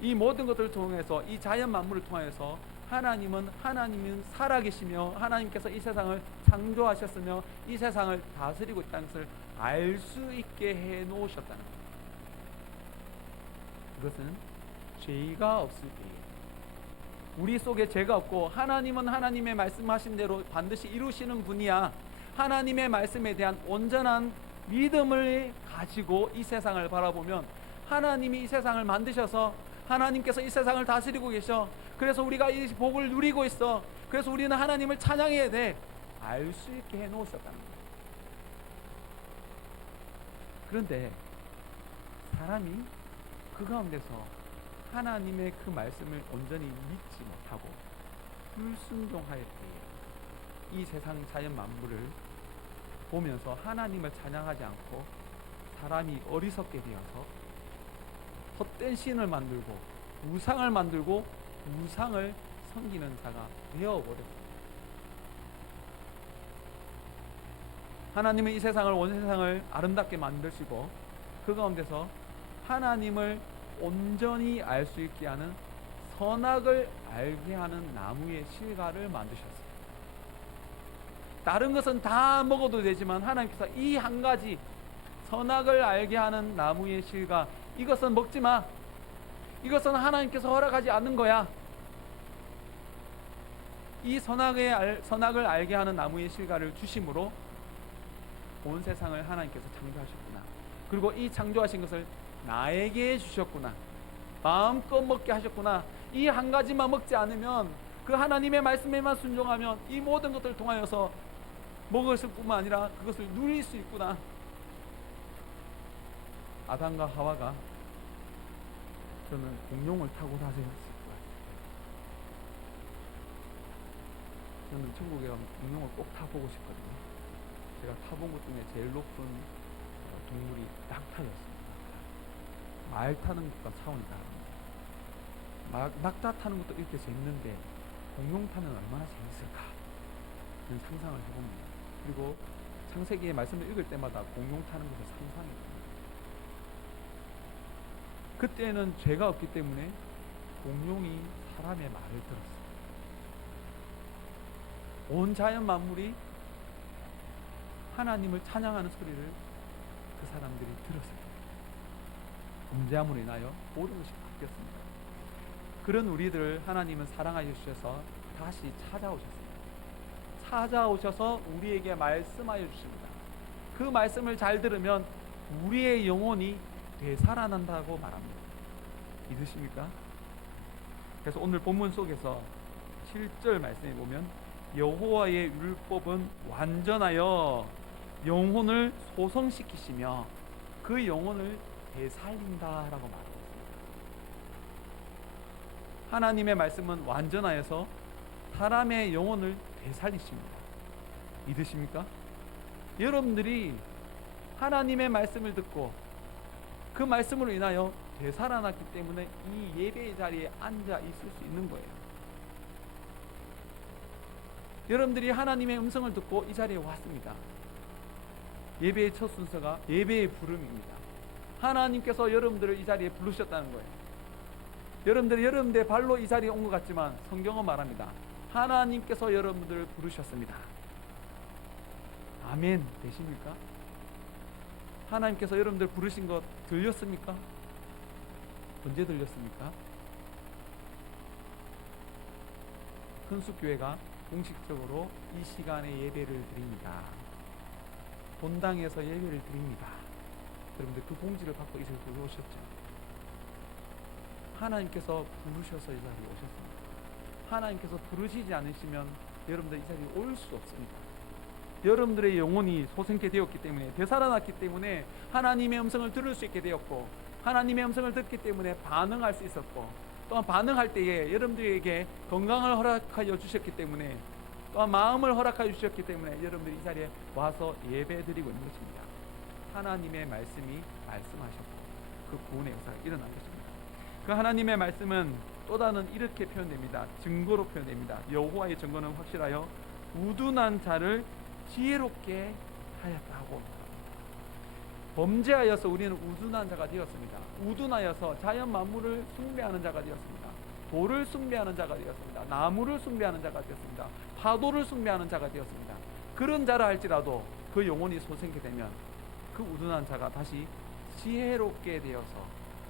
이 모든 것들을 통해서 이 자연 만물을 통해서 하나님은 살아계시며 하나님께서 이 세상을 창조하셨으며 이 세상을 다스리고 있다는 것을 알 수 있게 해 놓으셨다는 겁니다. 그것은 죄가 없을 때에 우리 속에 죄가 없고 하나님은 하나님의 말씀하신 대로 반드시 이루시는 분이야. 하나님의 말씀에 대한 온전한 믿음을 가지고 이 세상을 바라보면 하나님이 이 세상을 만드셔서 하나님께서 이 세상을 다스리고 계셔. 그래서 우리가 이 복을 누리고 있어. 그래서 우리는 하나님을 찬양해야 돼. 알 수 있게 해놓으셨다는 거예요. 그런데 사람이 그 가운데서 하나님의 그 말씀을 온전히 믿지 못하고 불순종할 때에 이 세상 자연 만물을 보면서 하나님을 찬양하지 않고 사람이 어리석게 되어서 헛된 신을 만들고 우상을 만들고 우상을 섬기는 자가 되어버렸습니다. 하나님은 이 세상을 온 세상을 아름답게 만드시고 그 가운데서 하나님을 온전히 알 수 있게 하는 선악을 알게 하는 나무의 실과를 만드셨습니다. 다른 것은 다 먹어도 되지만 하나님께서 이 한 가지 선악을 알게 하는 나무의 실과 이것은 먹지 마. 이것은 하나님께서 허락하지 않는 거야. 이 선악을 알게 하는 나무의 실과를 주심으로 온 세상을 하나님께서 창조하셨구나. 그리고 이 창조하신 것을 나에게 주셨구나. 마음껏 먹게 하셨구나. 이 한 가지만 먹지 않으면, 그 하나님의 말씀에만 순종하면 이 모든 것들을 통하여서 먹을 뿐만 아니라 그것을 누릴 수 있구나. 아담과 하와가 저는 공룡을 타고 다녔을 것 같아요. 저는 천국에 가면 공룡을 꼭 타보고 싶거든요. 제가 타본 것 중에 제일 높은 동물이 낙타였습니다. 말 타는 것과 차원이 다릅니다. 낙타 타는 것도 이렇게 재밌는데 공룡 타면 얼마나 재밌을까? 그런 상상을 해봅니다. 그리고 창세기의 말씀을 읽을 때마다 공룡 타는 것을 상상해요. 그때는 죄가 없기 때문에 공룡이 사람의 말을 들었어요. 온 자연 만물이 하나님을 찬양하는 소리를 그 사람들이 들었어요. 범죄함으로 인하여 모든 것이 바뀌었습니다. 그런 우리들을 하나님은 사랑하여 주셔서 다시 찾아오셨습니다. 찾아오셔서 우리에게 말씀하여 주십니다. 그 말씀을 잘 들으면 우리의 영혼이 되살아난다고 말합니다. 믿으십니까? 그래서 오늘 본문 속에서 7절 말씀에 보면 여호와의 율법은 완전하여 영혼을 소성시키시며 그 영혼을 되살린다라고 말합니다. 하나님의 말씀은 완전하여서 사람의 영혼을 되살리십니다. 믿으십니까? 여러분들이 하나님의 말씀을 듣고 그 말씀으로 인하여 되살아났기 때문에 이 예배의 자리에 앉아 있을 수 있는 거예요. 여러분들이 하나님의 음성을 듣고 이 자리에 왔습니다. 예배의 첫 순서가 예배의 부름입니다. 하나님께서 여러분들을 이 자리에 부르셨다는 거예요. 여러분들이 여러분들의 발로 이 자리에 온 것 같지만 성경은 말합니다. 하나님께서 여러분들을 부르셨습니다. 아멘 되십니까? 하나님께서 여러분들 부르신 것 들렸습니까? 언제 들렸습니까? 큰숙교회가 공식적으로 이 시간에 예배를 드립니다. 본당에서 예배를 드립니다. 여러분들 그 공지를 받고 이 자리에 오셨죠? 하나님께서 부르셔서 이 자리에 오셨습니다. 하나님께서 부르시지 않으시면 여러분들 이 자리에 올 수 없습니다. 여러분들의 영혼이 소생케 되었기 때문에, 되살아났기 때문에 하나님의 음성을 들을 수 있게 되었고, 하나님의 음성을 듣기 때문에 반응할 수 있었고, 또한 반응할 때에 여러분들에게 건강을 허락하여 주셨기 때문에, 또한 마음을 허락하여 주셨기 때문에 여러분들이 이 자리에 와서 예배드리고 있는 것입니다. 하나님의 말씀이 말씀하셨고 그 구원의 역사가 일어난 것입니다. 그 하나님의 말씀은 또 다른 이렇게 표현됩니다. 증거로 표현됩니다. 여호와의 증거는 확실하여 우둔한 자를 지혜롭게 하였다고. 범죄하여서 우리는 우둔한 자가 되었습니다. 우둔하여서 자연 만물을 숭배하는 자가 되었습니다. 돌을 숭배하는 자가 되었습니다. 나무를 숭배하는 자가 되었습니다. 파도를 숭배하는 자가 되었습니다. 그런 자라 할지라도 그 영혼이 소생케 되면 그 우둔한 자가 다시 지혜롭게 되어서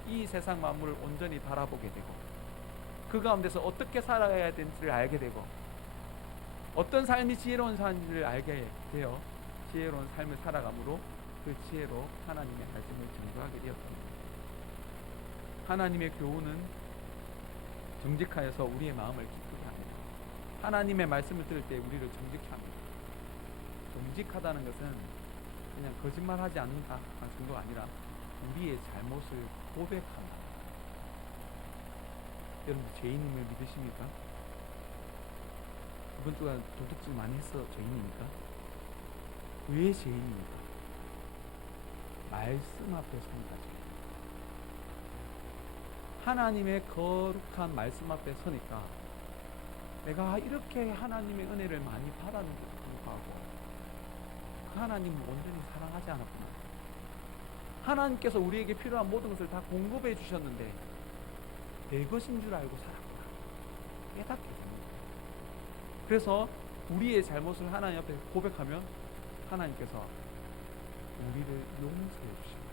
이 세상 만물을 온전히 바라보게 되고, 그 가운데서 어떻게 살아야 되는지를 알게 되고, 어떤 삶이 지혜로운 삶인지를 알게 되어 지혜로운 삶을 살아감으로 그 지혜로 하나님의 말씀을 증거하게 되었습니다. 하나님의 교훈은 정직하여서 우리의 마음을 기쁘게 합니다. 하나님의 말씀을 들을 때 우리를 정직히 합니다. 정직하다는 것은 그냥 거짓말하지 않는다 하는 정도가 아니라 우리의 잘못을 고백한다. 여러분 죄인임을 믿으십니까? 이번 주간 도둑질 많이 해서 죄인입니까? 왜 죄인입니까? 말씀 앞에 서니까 죄인. 하나님의 거룩한 말씀 앞에 서니까 내가 이렇게 하나님의 은혜를 많이 받았는데도 불구하고 그 하나님을 온전히 사랑하지 않았구나. 하나님께서 우리에게 필요한 모든 것을 다 공급해 주셨는데 내 것인 줄 알고 살았구나. 깨닫게 됩니다. 그래서 우리의 잘못을 하나님 앞에 고백하면 하나님께서 우리를 용서해 주십니다.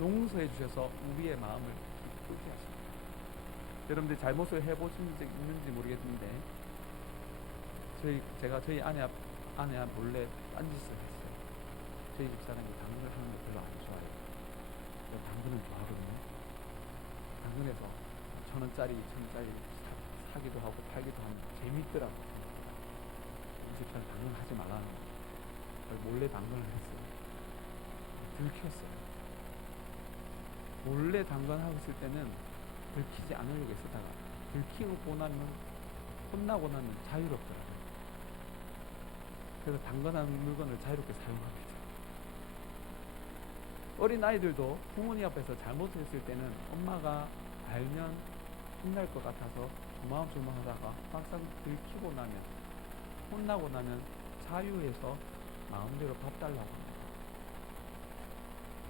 용서해 주셔서 우리의 마음을 기쁘게 하십니다. 여러분들 잘못을 해보신 적 있는지 모르겠는데 제가 저희 아내 몰래 딴짓을 했어요. 저희 집사람이 당근을 하는 거 별로 안 좋아해요. 저 당근은 좋아하거든요. 당근에서 1,000원짜리, 2,000원짜리 사기도 하고 팔기도 하면 재밌더라고요. 우리 집사람 당근 하지 말라는 걸 몰래 당근을 했어요. 들켰어요. 몰래 당근하고 있을 때는 들키지 않으려고 했다가 들키고 나면 혼나고 나면 자유롭더라고요. 그래서 당근하는 물건을 자유롭게 사용합니다. 어린 아이들도 부모님 앞에서 잘못했을 때는 엄마가 알면 혼날 것 같아서 조마조마하다가 막상 들키고 나면 혼나고 나면 자유해서 마음대로 밥 달라고 합니다.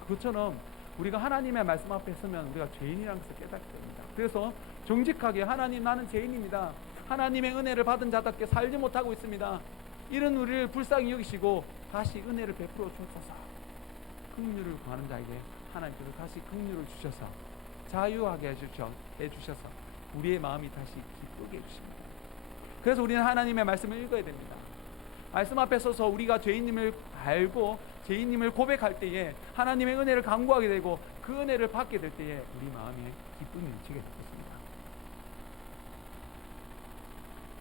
그것처럼 우리가 하나님의 말씀 앞에 서면 우리가 죄인이라는 것을 깨닫게 됩니다. 그래서 정직하게 하나님 나는 죄인입니다. 하나님의 은혜를 받은 자답게 살지 못하고 있습니다. 이런 우리를 불쌍히 여기시고 다시 은혜를 베풀어 주소서. 긍휼을 구하는 자에게 하나님께서 다시 긍휼을 주셔서 자유하게 해주셔서 우리의 마음이 다시 기쁘게 해주십니다. 그래서 우리는 하나님의 말씀을 읽어야 됩니다. 말씀 앞에 서서 우리가 죄인님을 알고 죄인님을 고백할 때에 하나님의 은혜를 간구하게 되고 그 은혜를 받게 될 때에 우리 마음에 기쁨이 넘치게 될 것입니다.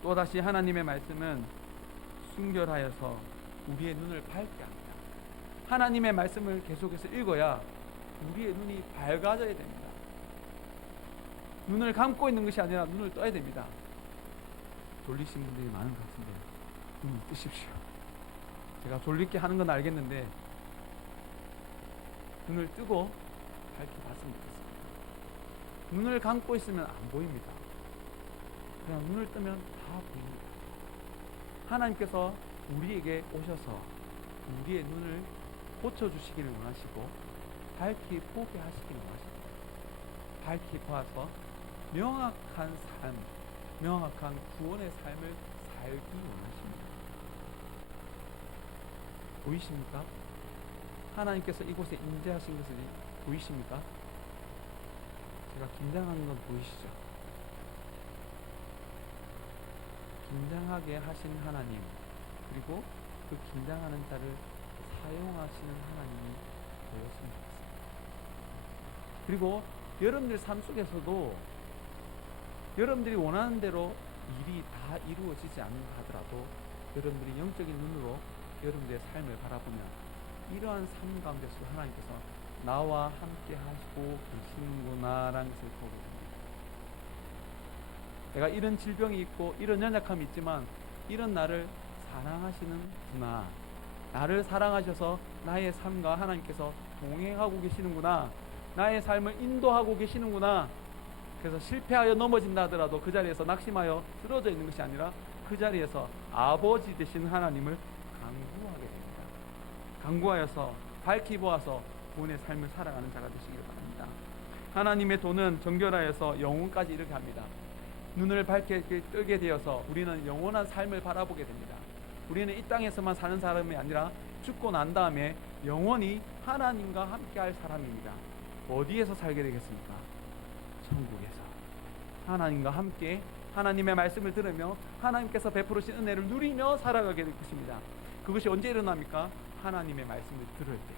또다시 하나님의 말씀은 순결하여서 우리의 눈을 밝게 합니다. 하나님의 말씀을 계속해서 읽어야 우리의 눈이 밝아져야 됩니다. 눈을 감고 있는 것이 아니라 눈을 떠야 됩니다. 졸리신 분들이 많은 것 같은데 눈을 뜨십시오. 제가 졸리게 하는 건 알겠는데 눈을 뜨고 밝게 봤으면 좋겠습니다. 눈을 감고 있으면 안 보입니다. 그냥 눈을 뜨면 다 보입니다. 하나님께서 우리에게 오셔서 우리의 눈을 고쳐주시기를 원하시고 밝히 보게 하시기를 원하십니다. 밝히 보아서 명확한 삶, 명확한 구원의 삶을 살기 원하십니다. 보이십니까? 하나님께서 이곳에 임재하신 것을 보이십니까? 제가 긴장하는 건 보이시죠? 긴장하게 하신 하나님, 그리고 그 긴장하는 자를 사용하시는 하나님이 보였으면 좋겠습니다. 그리고 여러분들 삶 속에서도 여러분들이 원하는 대로 일이 다 이루어지지 않는다 하더라도 여러분들이 영적인 눈으로 여러분들의 삶을 바라보면 이러한 삶 가운데서 하나님께서 나와 함께 하시고 계시는구나라는 것을 보게 됩니다. 내가 이런 질병이 있고 이런 연약함이 있지만 이런 나를 사랑하시는구나, 나를 사랑하셔서 나의 삶과 하나님께서 동행하고 계시는구나, 나의 삶을 인도하고 계시는구나. 그래서 실패하여 넘어진다 하더라도 그 자리에서 낙심하여 쓰러져 있는 것이 아니라 그 자리에서 아버지 되시는 하나님을 간구하게 됩니다. 간구하여서 밝히 보아서 구원의 삶을 살아가는 자가 되시기를 바랍니다. 하나님의 도는 정결하여서 영혼까지 이르게 합니다. 눈을 밝게 뜨게 되어서 우리는 영원한 삶을 바라보게 됩니다. 우리는 이 땅에서만 사는 사람이 아니라 죽고 난 다음에 영원히 하나님과 함께 할 사람입니다. 어디에서 살게 되겠습니까? 천국에서 하나님과 함께 하나님의 말씀을 들으며 하나님께서 베풀으신 은혜를 누리며 살아가게 될 것입니다. 그것이 언제 일어납니까? 하나님의 말씀을 들을 때,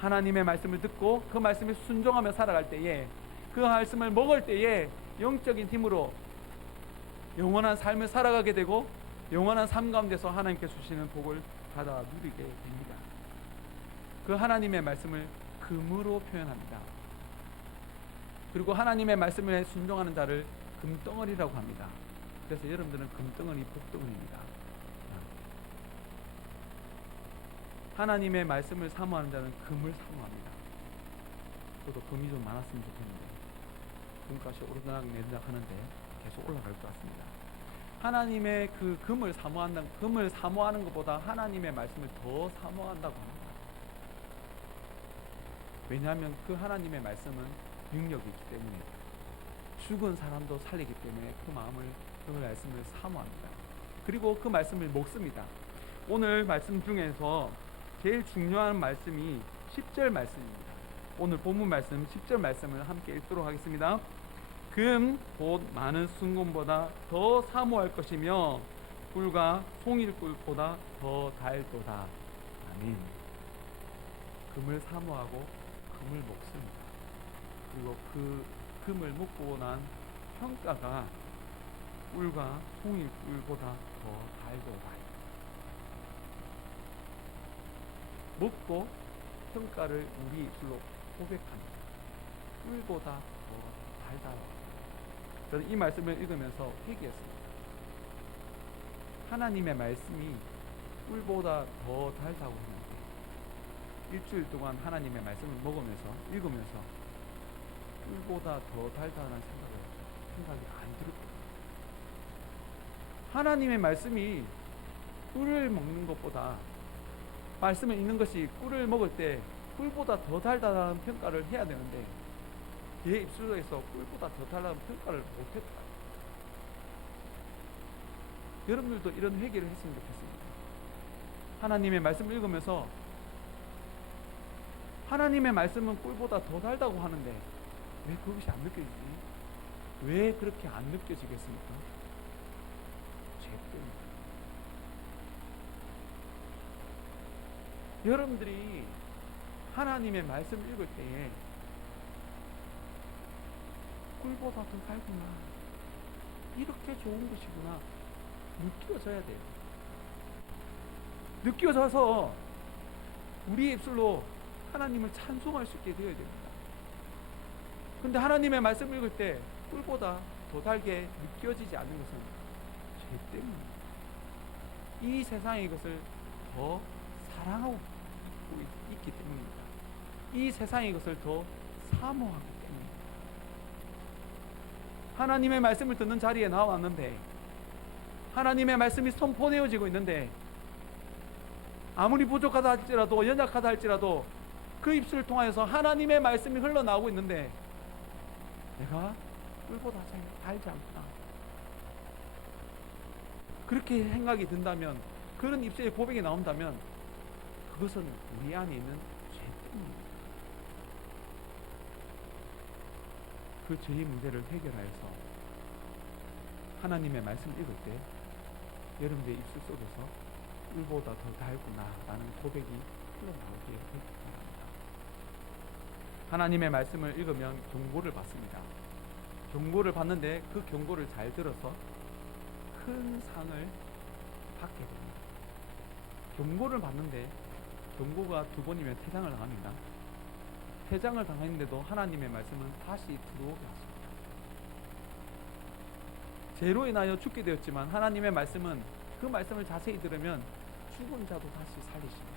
하나님의 말씀을 듣고 그 말씀에 순종하며 살아갈 때에, 그 말씀을 먹을 때에 영적인 힘으로 영원한 삶을 살아가게 되고 영원한 삶 가운데서 하나님께 주시는 복을 받아 누리게 됩니다. 그 하나님의 말씀을 금으로 표현합니다. 그리고 하나님의 말씀에 순종하는 자를 금덩어리라고 합니다. 그래서 여러분들은 금덩어리, 복덩어리입니다. 하나님의 말씀을 사모하는 자는 금을 사모합니다. 저도 금이 좀 많았으면 좋겠는데 금값이 오르락내리락 하는데 계속 올라갈 것 같습니다. 하나님의 그 금을 사모하는 것보다 하나님의 말씀을 더 사모한다고 합니다. 왜냐하면 그 하나님의 말씀은 능력이 있기 때문에, 죽은 사람도 살리기 때문에 그 말씀을 사모합니다. 그리고 그 말씀을 먹습니다. 오늘 말씀 중에서 제일 중요한 말씀이 10절 말씀입니다. 오늘 본문 말씀 10절 말씀을 함께 읽도록 하겠습니다. 금 곧 많은 순금보다 더 사모할 것이며 꿀과 송일꿀보다 더 달도다. 아멘. 금을 사모하고 금을 먹습니다. 그리고 그 금을 먹고 난 평가가 꿀과 송일꿀보다 더 달도다. 먹고 평가를 우리 입술로 고백합니다. 꿀보다 더 달다. 저는 이 말씀을 읽으면서 회개했습니다. 하나님의 말씀이 꿀보다 더 달다고 했는데 일주일 동안 하나님의 말씀을 먹으면서 읽으면서 꿀보다 더 달다는 생각이 안 들었거든요. 하나님의 말씀이 꿀을 먹는 것보다 말씀을 읽는 것이 꿀을 먹을 때 꿀보다 더 달다는 평가를 해야 되는데 내 입술에서 꿀보다 더 달다는 평가를 못했다. 여러분들도 이런 회개를 했으면 좋겠습니다. 하나님의 말씀을 읽으면서 하나님의 말씀은 꿀보다 더 달다고 하는데 왜 그것이 안 느껴지지? 왜 그렇게 안 느껴지겠습니까? 죄 때문에. 여러분들이 하나님의 말씀을 읽을 때에 꿀보다 더 달구나, 이렇게 좋은 것이구나 느껴져야 돼요. 느껴져서 우리 입술로 하나님을 찬송할 수 있게 되어야 됩니다. 근데 하나님의 말씀을 읽을 때 꿀보다 더 달게 느껴지지 않는 것은 죄 때문입니다. 이 세상의 것을 더 사랑하고 있기 때문입니다. 이 세상의 것을 더 사모하기 때문입니다. 하나님의 말씀을 듣는 자리에 나왔는데 하나님의 말씀이 선포되어지고 있는데 아무리 부족하다 할지라도 연약하다 할지라도 그 입술을 통하여서 하나님의 말씀이 흘러나오고 있는데 내가 꿀보다 달지 않구나, 그렇게 생각이 든다면, 그런 입술의 고백이 나온다면 그것은 우리 안에 있는 죄 때문입니다. 그 죄의 문제를 해결하여서 하나님의 말씀을 읽을 때 여러분의 입술 속에서 꿀보다 더 달구나 라는 고백이 흘러나오게 되기 바랍니다. 하나님의 말씀을 읽으면 경고를 받습니다. 경고를 받는데 그 경고를 잘 들어서 큰 상을 받게 됩니다. 경고를 받는데 경고가 2번이면 퇴장을 당합니다. 퇴장을 당했는데도 하나님의 말씀은 다시 들어오게 하십니다. 죄로 인하여 죽게 되었지만 하나님의 말씀은 그 말씀을 자세히 들으면 죽은 자도 다시 살리십니다.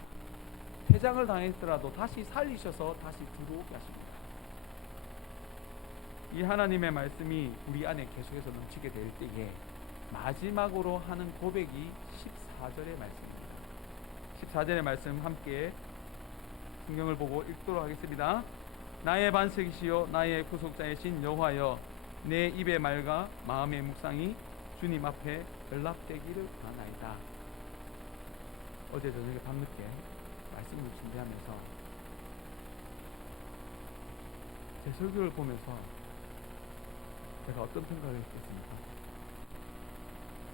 퇴장을 당했더라도 다시 살리셔서 다시 들어오게 하십니다. 이 하나님의 말씀이 우리 안에 계속해서 넘치게 될 때에 마지막으로 하는 고백이 14절의 말씀입니다. 14절의 말씀 함께 성경을 보고 읽도록 하겠습니다. 나의 반석이시요 나의 구속자이신 여호와여, 내 입의 말과 마음의 묵상이 주님 앞에 연락되기를 바라나이다. 어제 저녁에 밤늦게 말씀을 준비하면서 제 설교를 보면서 제가 어떤 생각을 했겠습니까?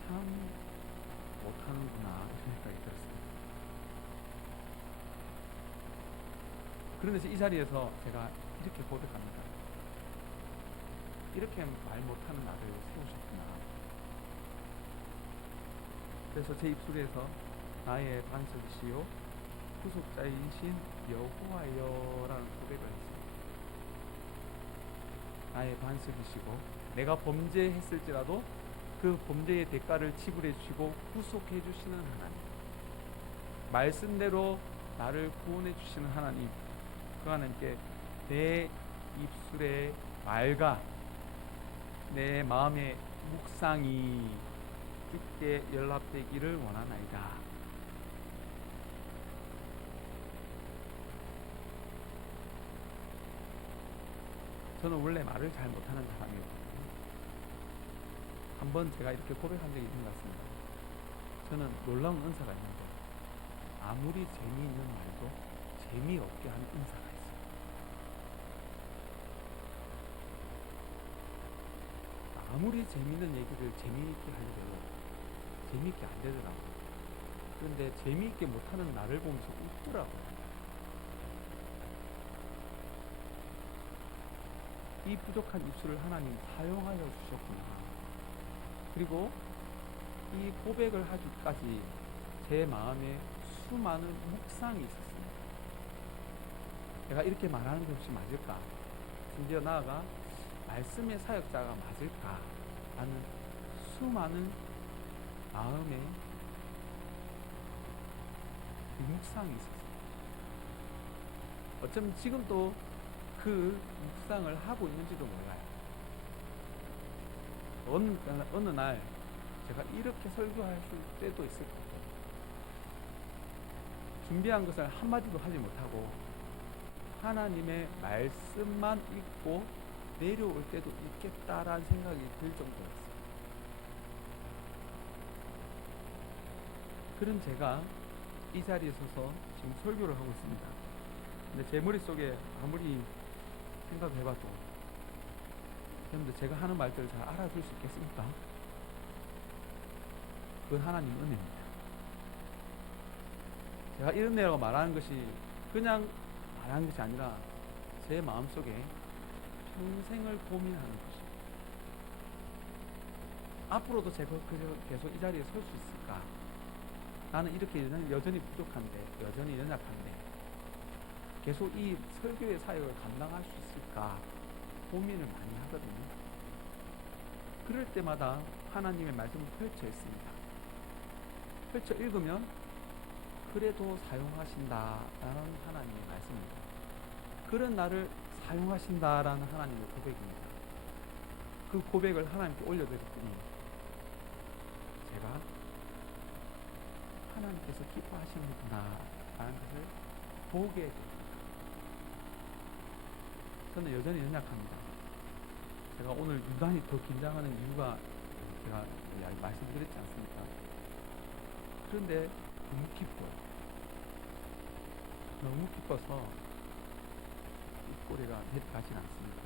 참 못하는구나 이런 생각이 들었습니다. 그런데 이 자리에서 제가 이렇게 고백합니다. 이렇게 말 못하는 나를 세우셨구나. 그래서 제 입술에서 나의 반석이시요 구속자이신 여호와여라는 고백을 했습니다. 나의 반석이시고 내가 범죄했을지라도 그 범죄의 대가를 지불해 주시고 구속해 주시는 하나님, 말씀대로 나를 구원해 주시는 하나님, 그 하나님께 내 입술의 말과 내 마음의 묵상이 주께 연락되기를 원하나이다. 저는 원래 말을 잘 못하는 사람이거든요. 한번 제가 이렇게 고백한 적이 있는 것 같습니다. 저는 놀라운 은사가 있는데 아무리 재미있는 말도 재미없게 하는 은사가 있어요. 아무리 재미있는 얘기를 재미있게 하려고 재미있게 안 되더라고요. 그런데 재미있게 못하는 나를 보면서 웃더라고요. 이 부족한 입술을 하나님 사용하여 주셨구나. 그리고 이 고백을 하기까지 제 마음에 수많은 묵상이 있었습니다. 내가 이렇게 말하는 것이 맞을까? 심지어 나아가 말씀의 사역자가 맞을까? 라는 수많은 마음의 그 묵상이 있었어요. 어쩌면 지금도 그 묵상을 하고 있는지도 몰라요. 어느 날 제가 이렇게 설교할 때도 있을 거고, 준비한 것을 한마디도 하지 못하고 하나님의 말씀만 읽고 내려올 때도 있겠다라는 생각이 들 정도였어요. 그런 제가 이 자리에 서서 지금 설교를 하고 있습니다. 근데 제 머릿속에 아무리 생각을 해봐도 여러분들 제가 하는 말들을 잘 알아줄 수 있겠습니까? 그건 하나님 은혜입니다. 제가 이런 은혜라고 말하는 것이 그냥 말하는 것이 아니라 제 마음속에 평생을 고민하는 것입니다. 앞으로도 제가 계속 이 자리에 설 수 있을까? 나는 이렇게 여전히 부족한데, 여전히 연약한데 계속 이 설교의 사역을 감당할 수 있을까? 고민을 많이 하거든요. 그럴 때마다 하나님의 말씀을 펼쳐 있습니다. 펼쳐 읽으면 그래도 사용하신다라는 하나님의 말씀입니다. 그런 나를 사용하신다라는 하나님의 고백입니다. 그 고백을 하나님께 올려드렸더니 제가 하나님께서 기뻐하시는구나 라는 것을 보게 됩니다. 저는 여전히 연약합니다. 제가 오늘 유난히 더 긴장하는 이유가 제가 말씀드렸지 않습니까? 그런데 너무 기뻐요. 너무 기뻐서 입꼬리가 내려가진 않습니다.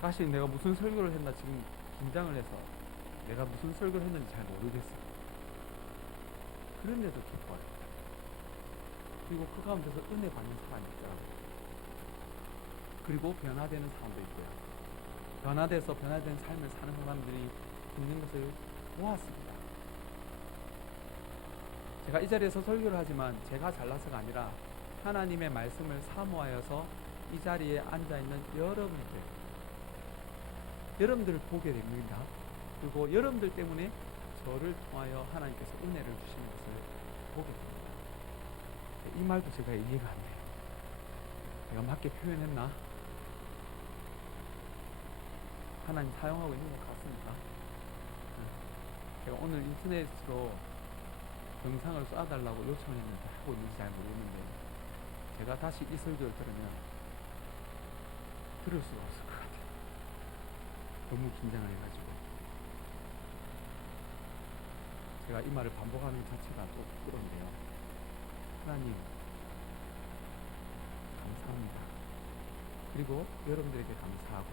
사실 내가 무슨 설교를 했나 지금 긴장을 해서 내가 무슨 설교를 했는지 잘 모르겠어요. 그런데도 기뻐요. 그리고 그 가운데서 은혜 받는 사람이 있더라고요. 그리고 변화되는 사람도 있고요. 변화돼서 변화된 삶을 사는 사람들이 있는 것을 보았습니다. 제가 이 자리에서 설교를 하지만 제가 잘나서가 아니라 하나님의 말씀을 사모하여서 이 자리에 앉아있는 여러분들을 보게 됩니다. 그리고 여러분들 때문에 저를 통하여 하나님께서 은혜를 주시는 것을 보게 됩니다. 이 말도 제가 이해가 안 돼요. 내가 맞게 표현했나? 하나님 사용하고 있는 것 같습니까? 제가 오늘 인터넷으로 영상을 쏴달라고 요청했는데 하고 있는지 잘 모르겠는데 제가 다시 이 설교를 들으면 들을 수가 없을 것 같아요. 너무 긴장을 해가지고 제가 이 말을 반복하는 자체가 또 부끄러운데요. 하나님 감사합니다. 그리고 여러분들에게 감사하고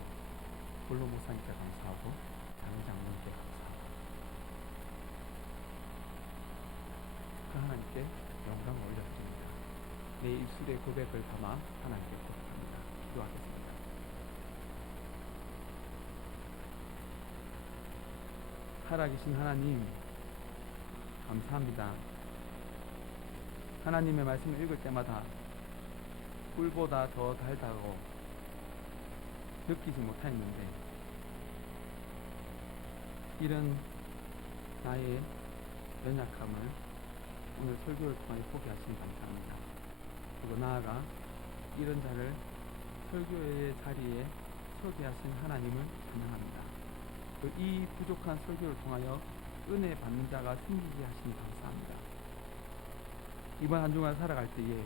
본로 목사님께 감사하고 장로장로님께 감사하고 그 하나님께 영광을 올려드립니다. 내 입술의 고백을 담아 하나님께 고백합니다. 기도하겠습니다. 살아계신 하나님 감사합니다. 하나님의 말씀을 읽을 때마다 꿀보다 더 달다고 느끼지 못했는데 이런 나의 연약함을 오늘 설교를 통해 보게 하시니 감사합니다. 그리고 나아가 이런 자를 설교의 자리에 서게 하신 하나님을 찬양합니다. 이 부족한 설교를 통하여 은혜 받는 자가 생기게 하시니 감사합니다. 이번 한 주간 살아갈 때에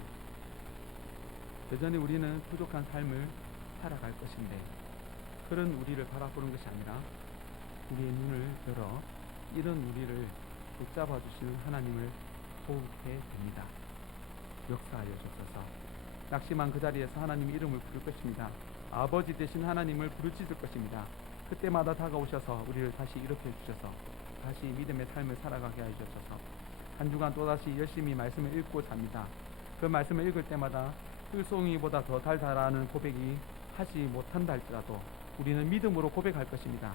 여전히 우리는 부족한 삶을 살아갈 것인데 그런 우리를 바라보는 것이 아니라 우리의 눈을 열어 이런 우리를 붙잡아 주시는 하나님을 보게 됩니다. 역사하여 주셔서 낙심한 그 자리에서 하나님의 이름을 부를 것입니다. 아버지 되신 하나님을 부르짖을 것입니다. 그때마다 다가오셔서 우리를 다시 일으켜 주셔서 다시 믿음의 삶을 살아가게 하여 주셔서 한 주간 또다시 열심히 말씀을 읽고 잡니다. 그 말씀을 읽을 때마다 꿀송이보다 더 달달하는 고백이 하지 못한다 할지라도 우리는 믿음으로 고백할 것입니다.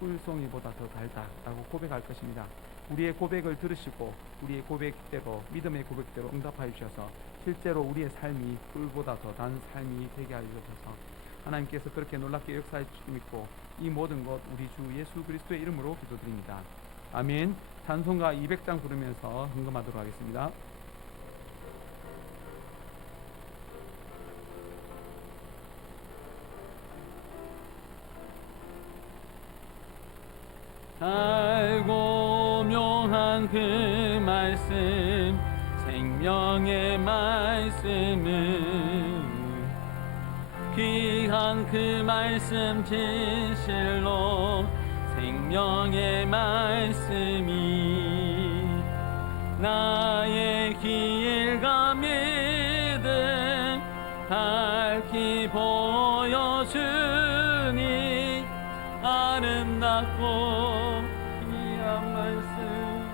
꿀송이보다 더 달다라고 고백할 것입니다. 우리의 고백을 들으시고 우리의 고백대로 믿음의 고백대로 응답하여 주셔서 실제로 우리의 삶이 꿀보다 더 단 삶이 되게 하여 주셔서 하나님께서 그렇게 놀랍게 역사해 주실 믿고 이 모든 것 우리 주 예수 그리스도의 이름으로 기도드립니다. 아멘. 찬송가 200장 부르면서 헌금하도록 하겠습니다. 알고 묘한 그 말씀 생명의 말씀은 귀한 그 말씀 진실로 생명의 말씀이 나의 길과 믿음 밝히 보여주니 아름답고 귀한 말씀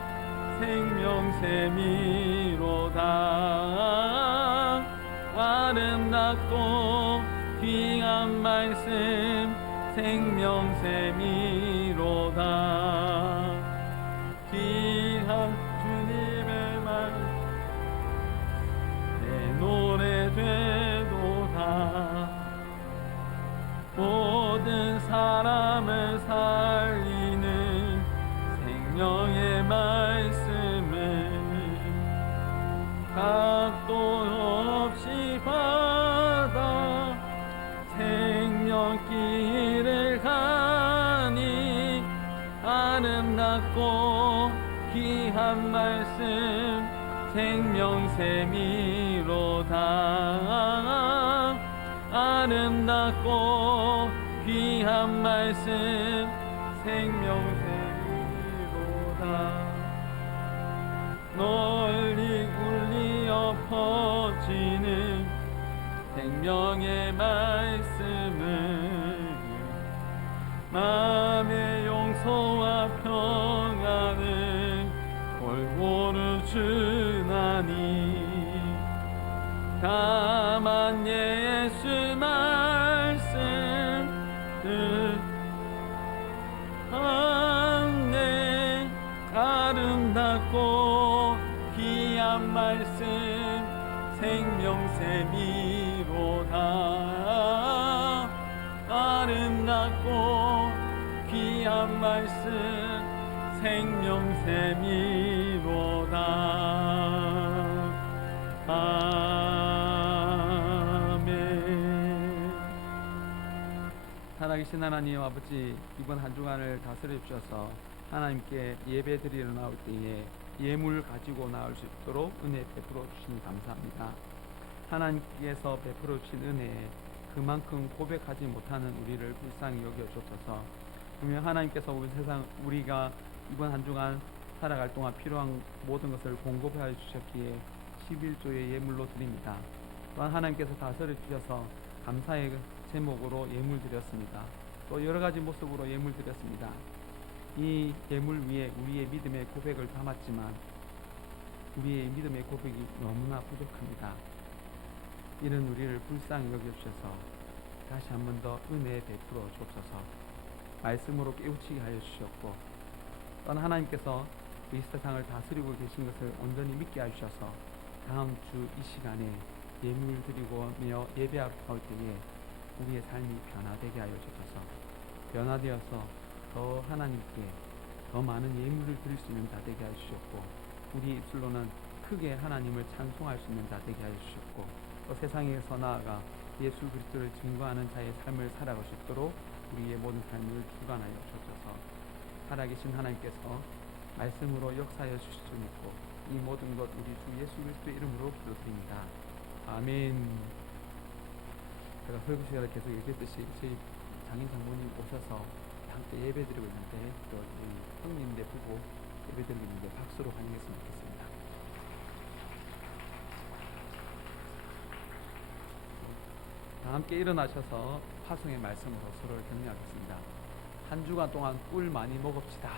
생명샘이로다. 아름답고 귀한 말씀 생명샘이로다. 귀한 주님의 말 내 노래 되도다. 모든 사람을 살리는 생명의 말씀을 각도 없이 받아 생명길을 가니 아름답고 귀한 말씀 생명샘이로다. 아름답고 귀한 말씀 생명샘이로다. 널리 울리어 퍼지는 생명의 말씀은 마음의 용서와 평안을 골고루 주나니 다만 예수 말씀 뜻하네. 아름답고 귀한 말씀 생명샘이로다. 아름답고 귀한 말씀 생명샘이로다. 아멘. 살아계신 하나님 아버지, 이번 한 주간을 다스려 주셔서 하나님께 예배 드리러 나올 때에 예물 가지고 나올 수 있도록 은혜 베풀어 주시니 감사합니다. 하나님께서 베풀어 주신 은혜에 그만큼 고백하지 못하는 우리를 불쌍히 여겨 주셔서 분명 하나님께서 우리가 이번 한 주간 살아갈 동안 필요한 모든 것을 공급하여 주셨기에 11조의 예물로 드립니다. 또한 하나님께서 다스려 주셔서 감사의 제목으로 예물 드렸습니다. 또 여러 가지 모습으로 예물 드렸습니다. 이 예물 위에 우리의 믿음의 고백을 담았지만 우리의 믿음의 고백이 너무나 부족합니다. 이런 우리를 불쌍히 여겨주셔서 다시 한 번 더 은혜 베풀어 주옵소서. 말씀으로 깨우치게 하여 주셨고 또한 하나님께서 이 세상을 다스리고 계신 것을 온전히 믿게 하여 주셔서 다음 주 이 시간에 예물 드리고며 예배하러 나올 때에 우리의 삶이 변화되게 하여 주셔서 변화되어서 더 하나님께 더 많은 예물을 드릴 수 있는 자 되게 하여 주셨고 우리 입술로는 크게 하나님을 찬송할 수 있는 자 되게 하여 주셨고 또 세상에서 나아가 예수 그리스도를 증거하는 자의 삶을 살아갈 수 있도록 우리의 모든 삶을 주관하여 주셔서 살아계신 하나님께서 말씀으로 역사하여 주실 줄 믿고 이 모든 것 우리 주 예수 그리스도의 이름으로 기도드립니다. 아멘. 제가 설교 시간에 계속 얘기했듯이 저희 장인 장모님 오셔서 함께 예배드리고 있는데 또 우리 형님들 보고 예배드리고 있는데 박수로 환영했으면 좋겠습니다. 다 함께 일어나셔서 파송의 말씀으로 서로를 격려하겠습니다. 한 주간 동안 꿀 많이 먹읍시다.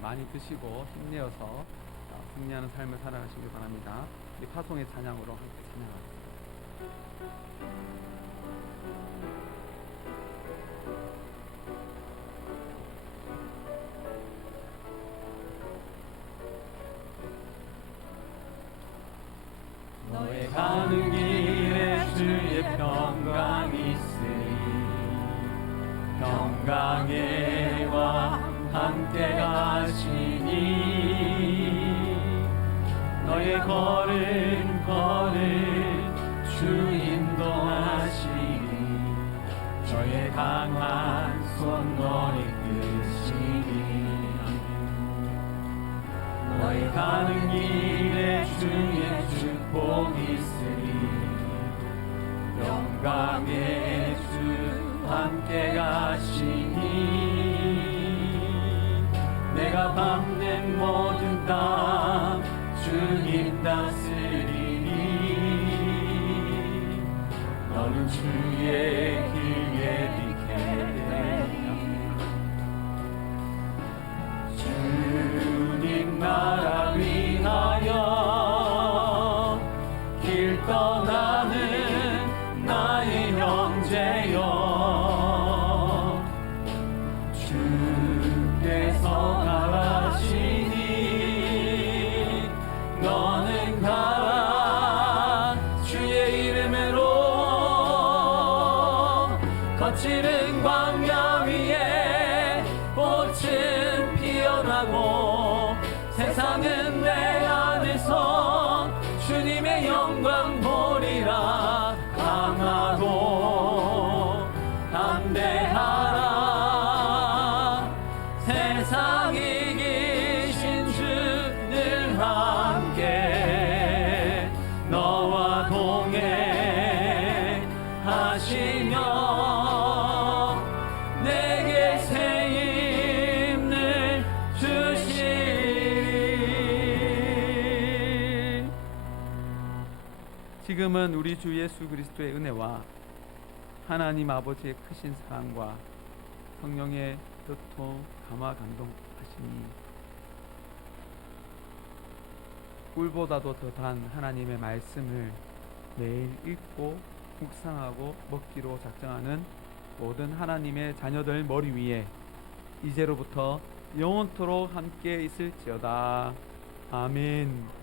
많이 드시고 힘내어서 승리하는 삶을 살아가시길 바랍니다. 우리 파송의 찬양으로 함께 찬양하겠습니다. 너의 가는 길에 주의 평강이 있으니 평강에와 함께 가시니 너의 걸음 주 인도하시니 저의 강한 손 너를 이끄시니 너의 가는 길에 주의 축복이 있으니 영광의 주 함께 가시니 내가 밟는 모든 땅 주님 다스리니 너는 주의 길에 비게 되리라. 주님 나라 위하여 길 떠나는 나의 형제여 주께서 가라시니 너는 가라 주의 이름으로 거칠은 광야 위에 꽃은 피어나고 세상은 내 안에서 주님의 영광 보리라. 강하고 담대하라 세상 이기신 주 늘 함께 너와 동행하시며 내게 새 힘을 주시리. 지금은 우리 주 예수 그리스도의 은혜와 하나님 아버지의 크신 사랑과 성령의 교통 감화 감동하시니 꿀보다도 더한 하나님의 말씀을 매일 읽고 묵상하고 먹기로 작정하는 모든 하나님의 자녀들 머리 위에 이제로부터 영원토록 함께 있을지어다. 아멘.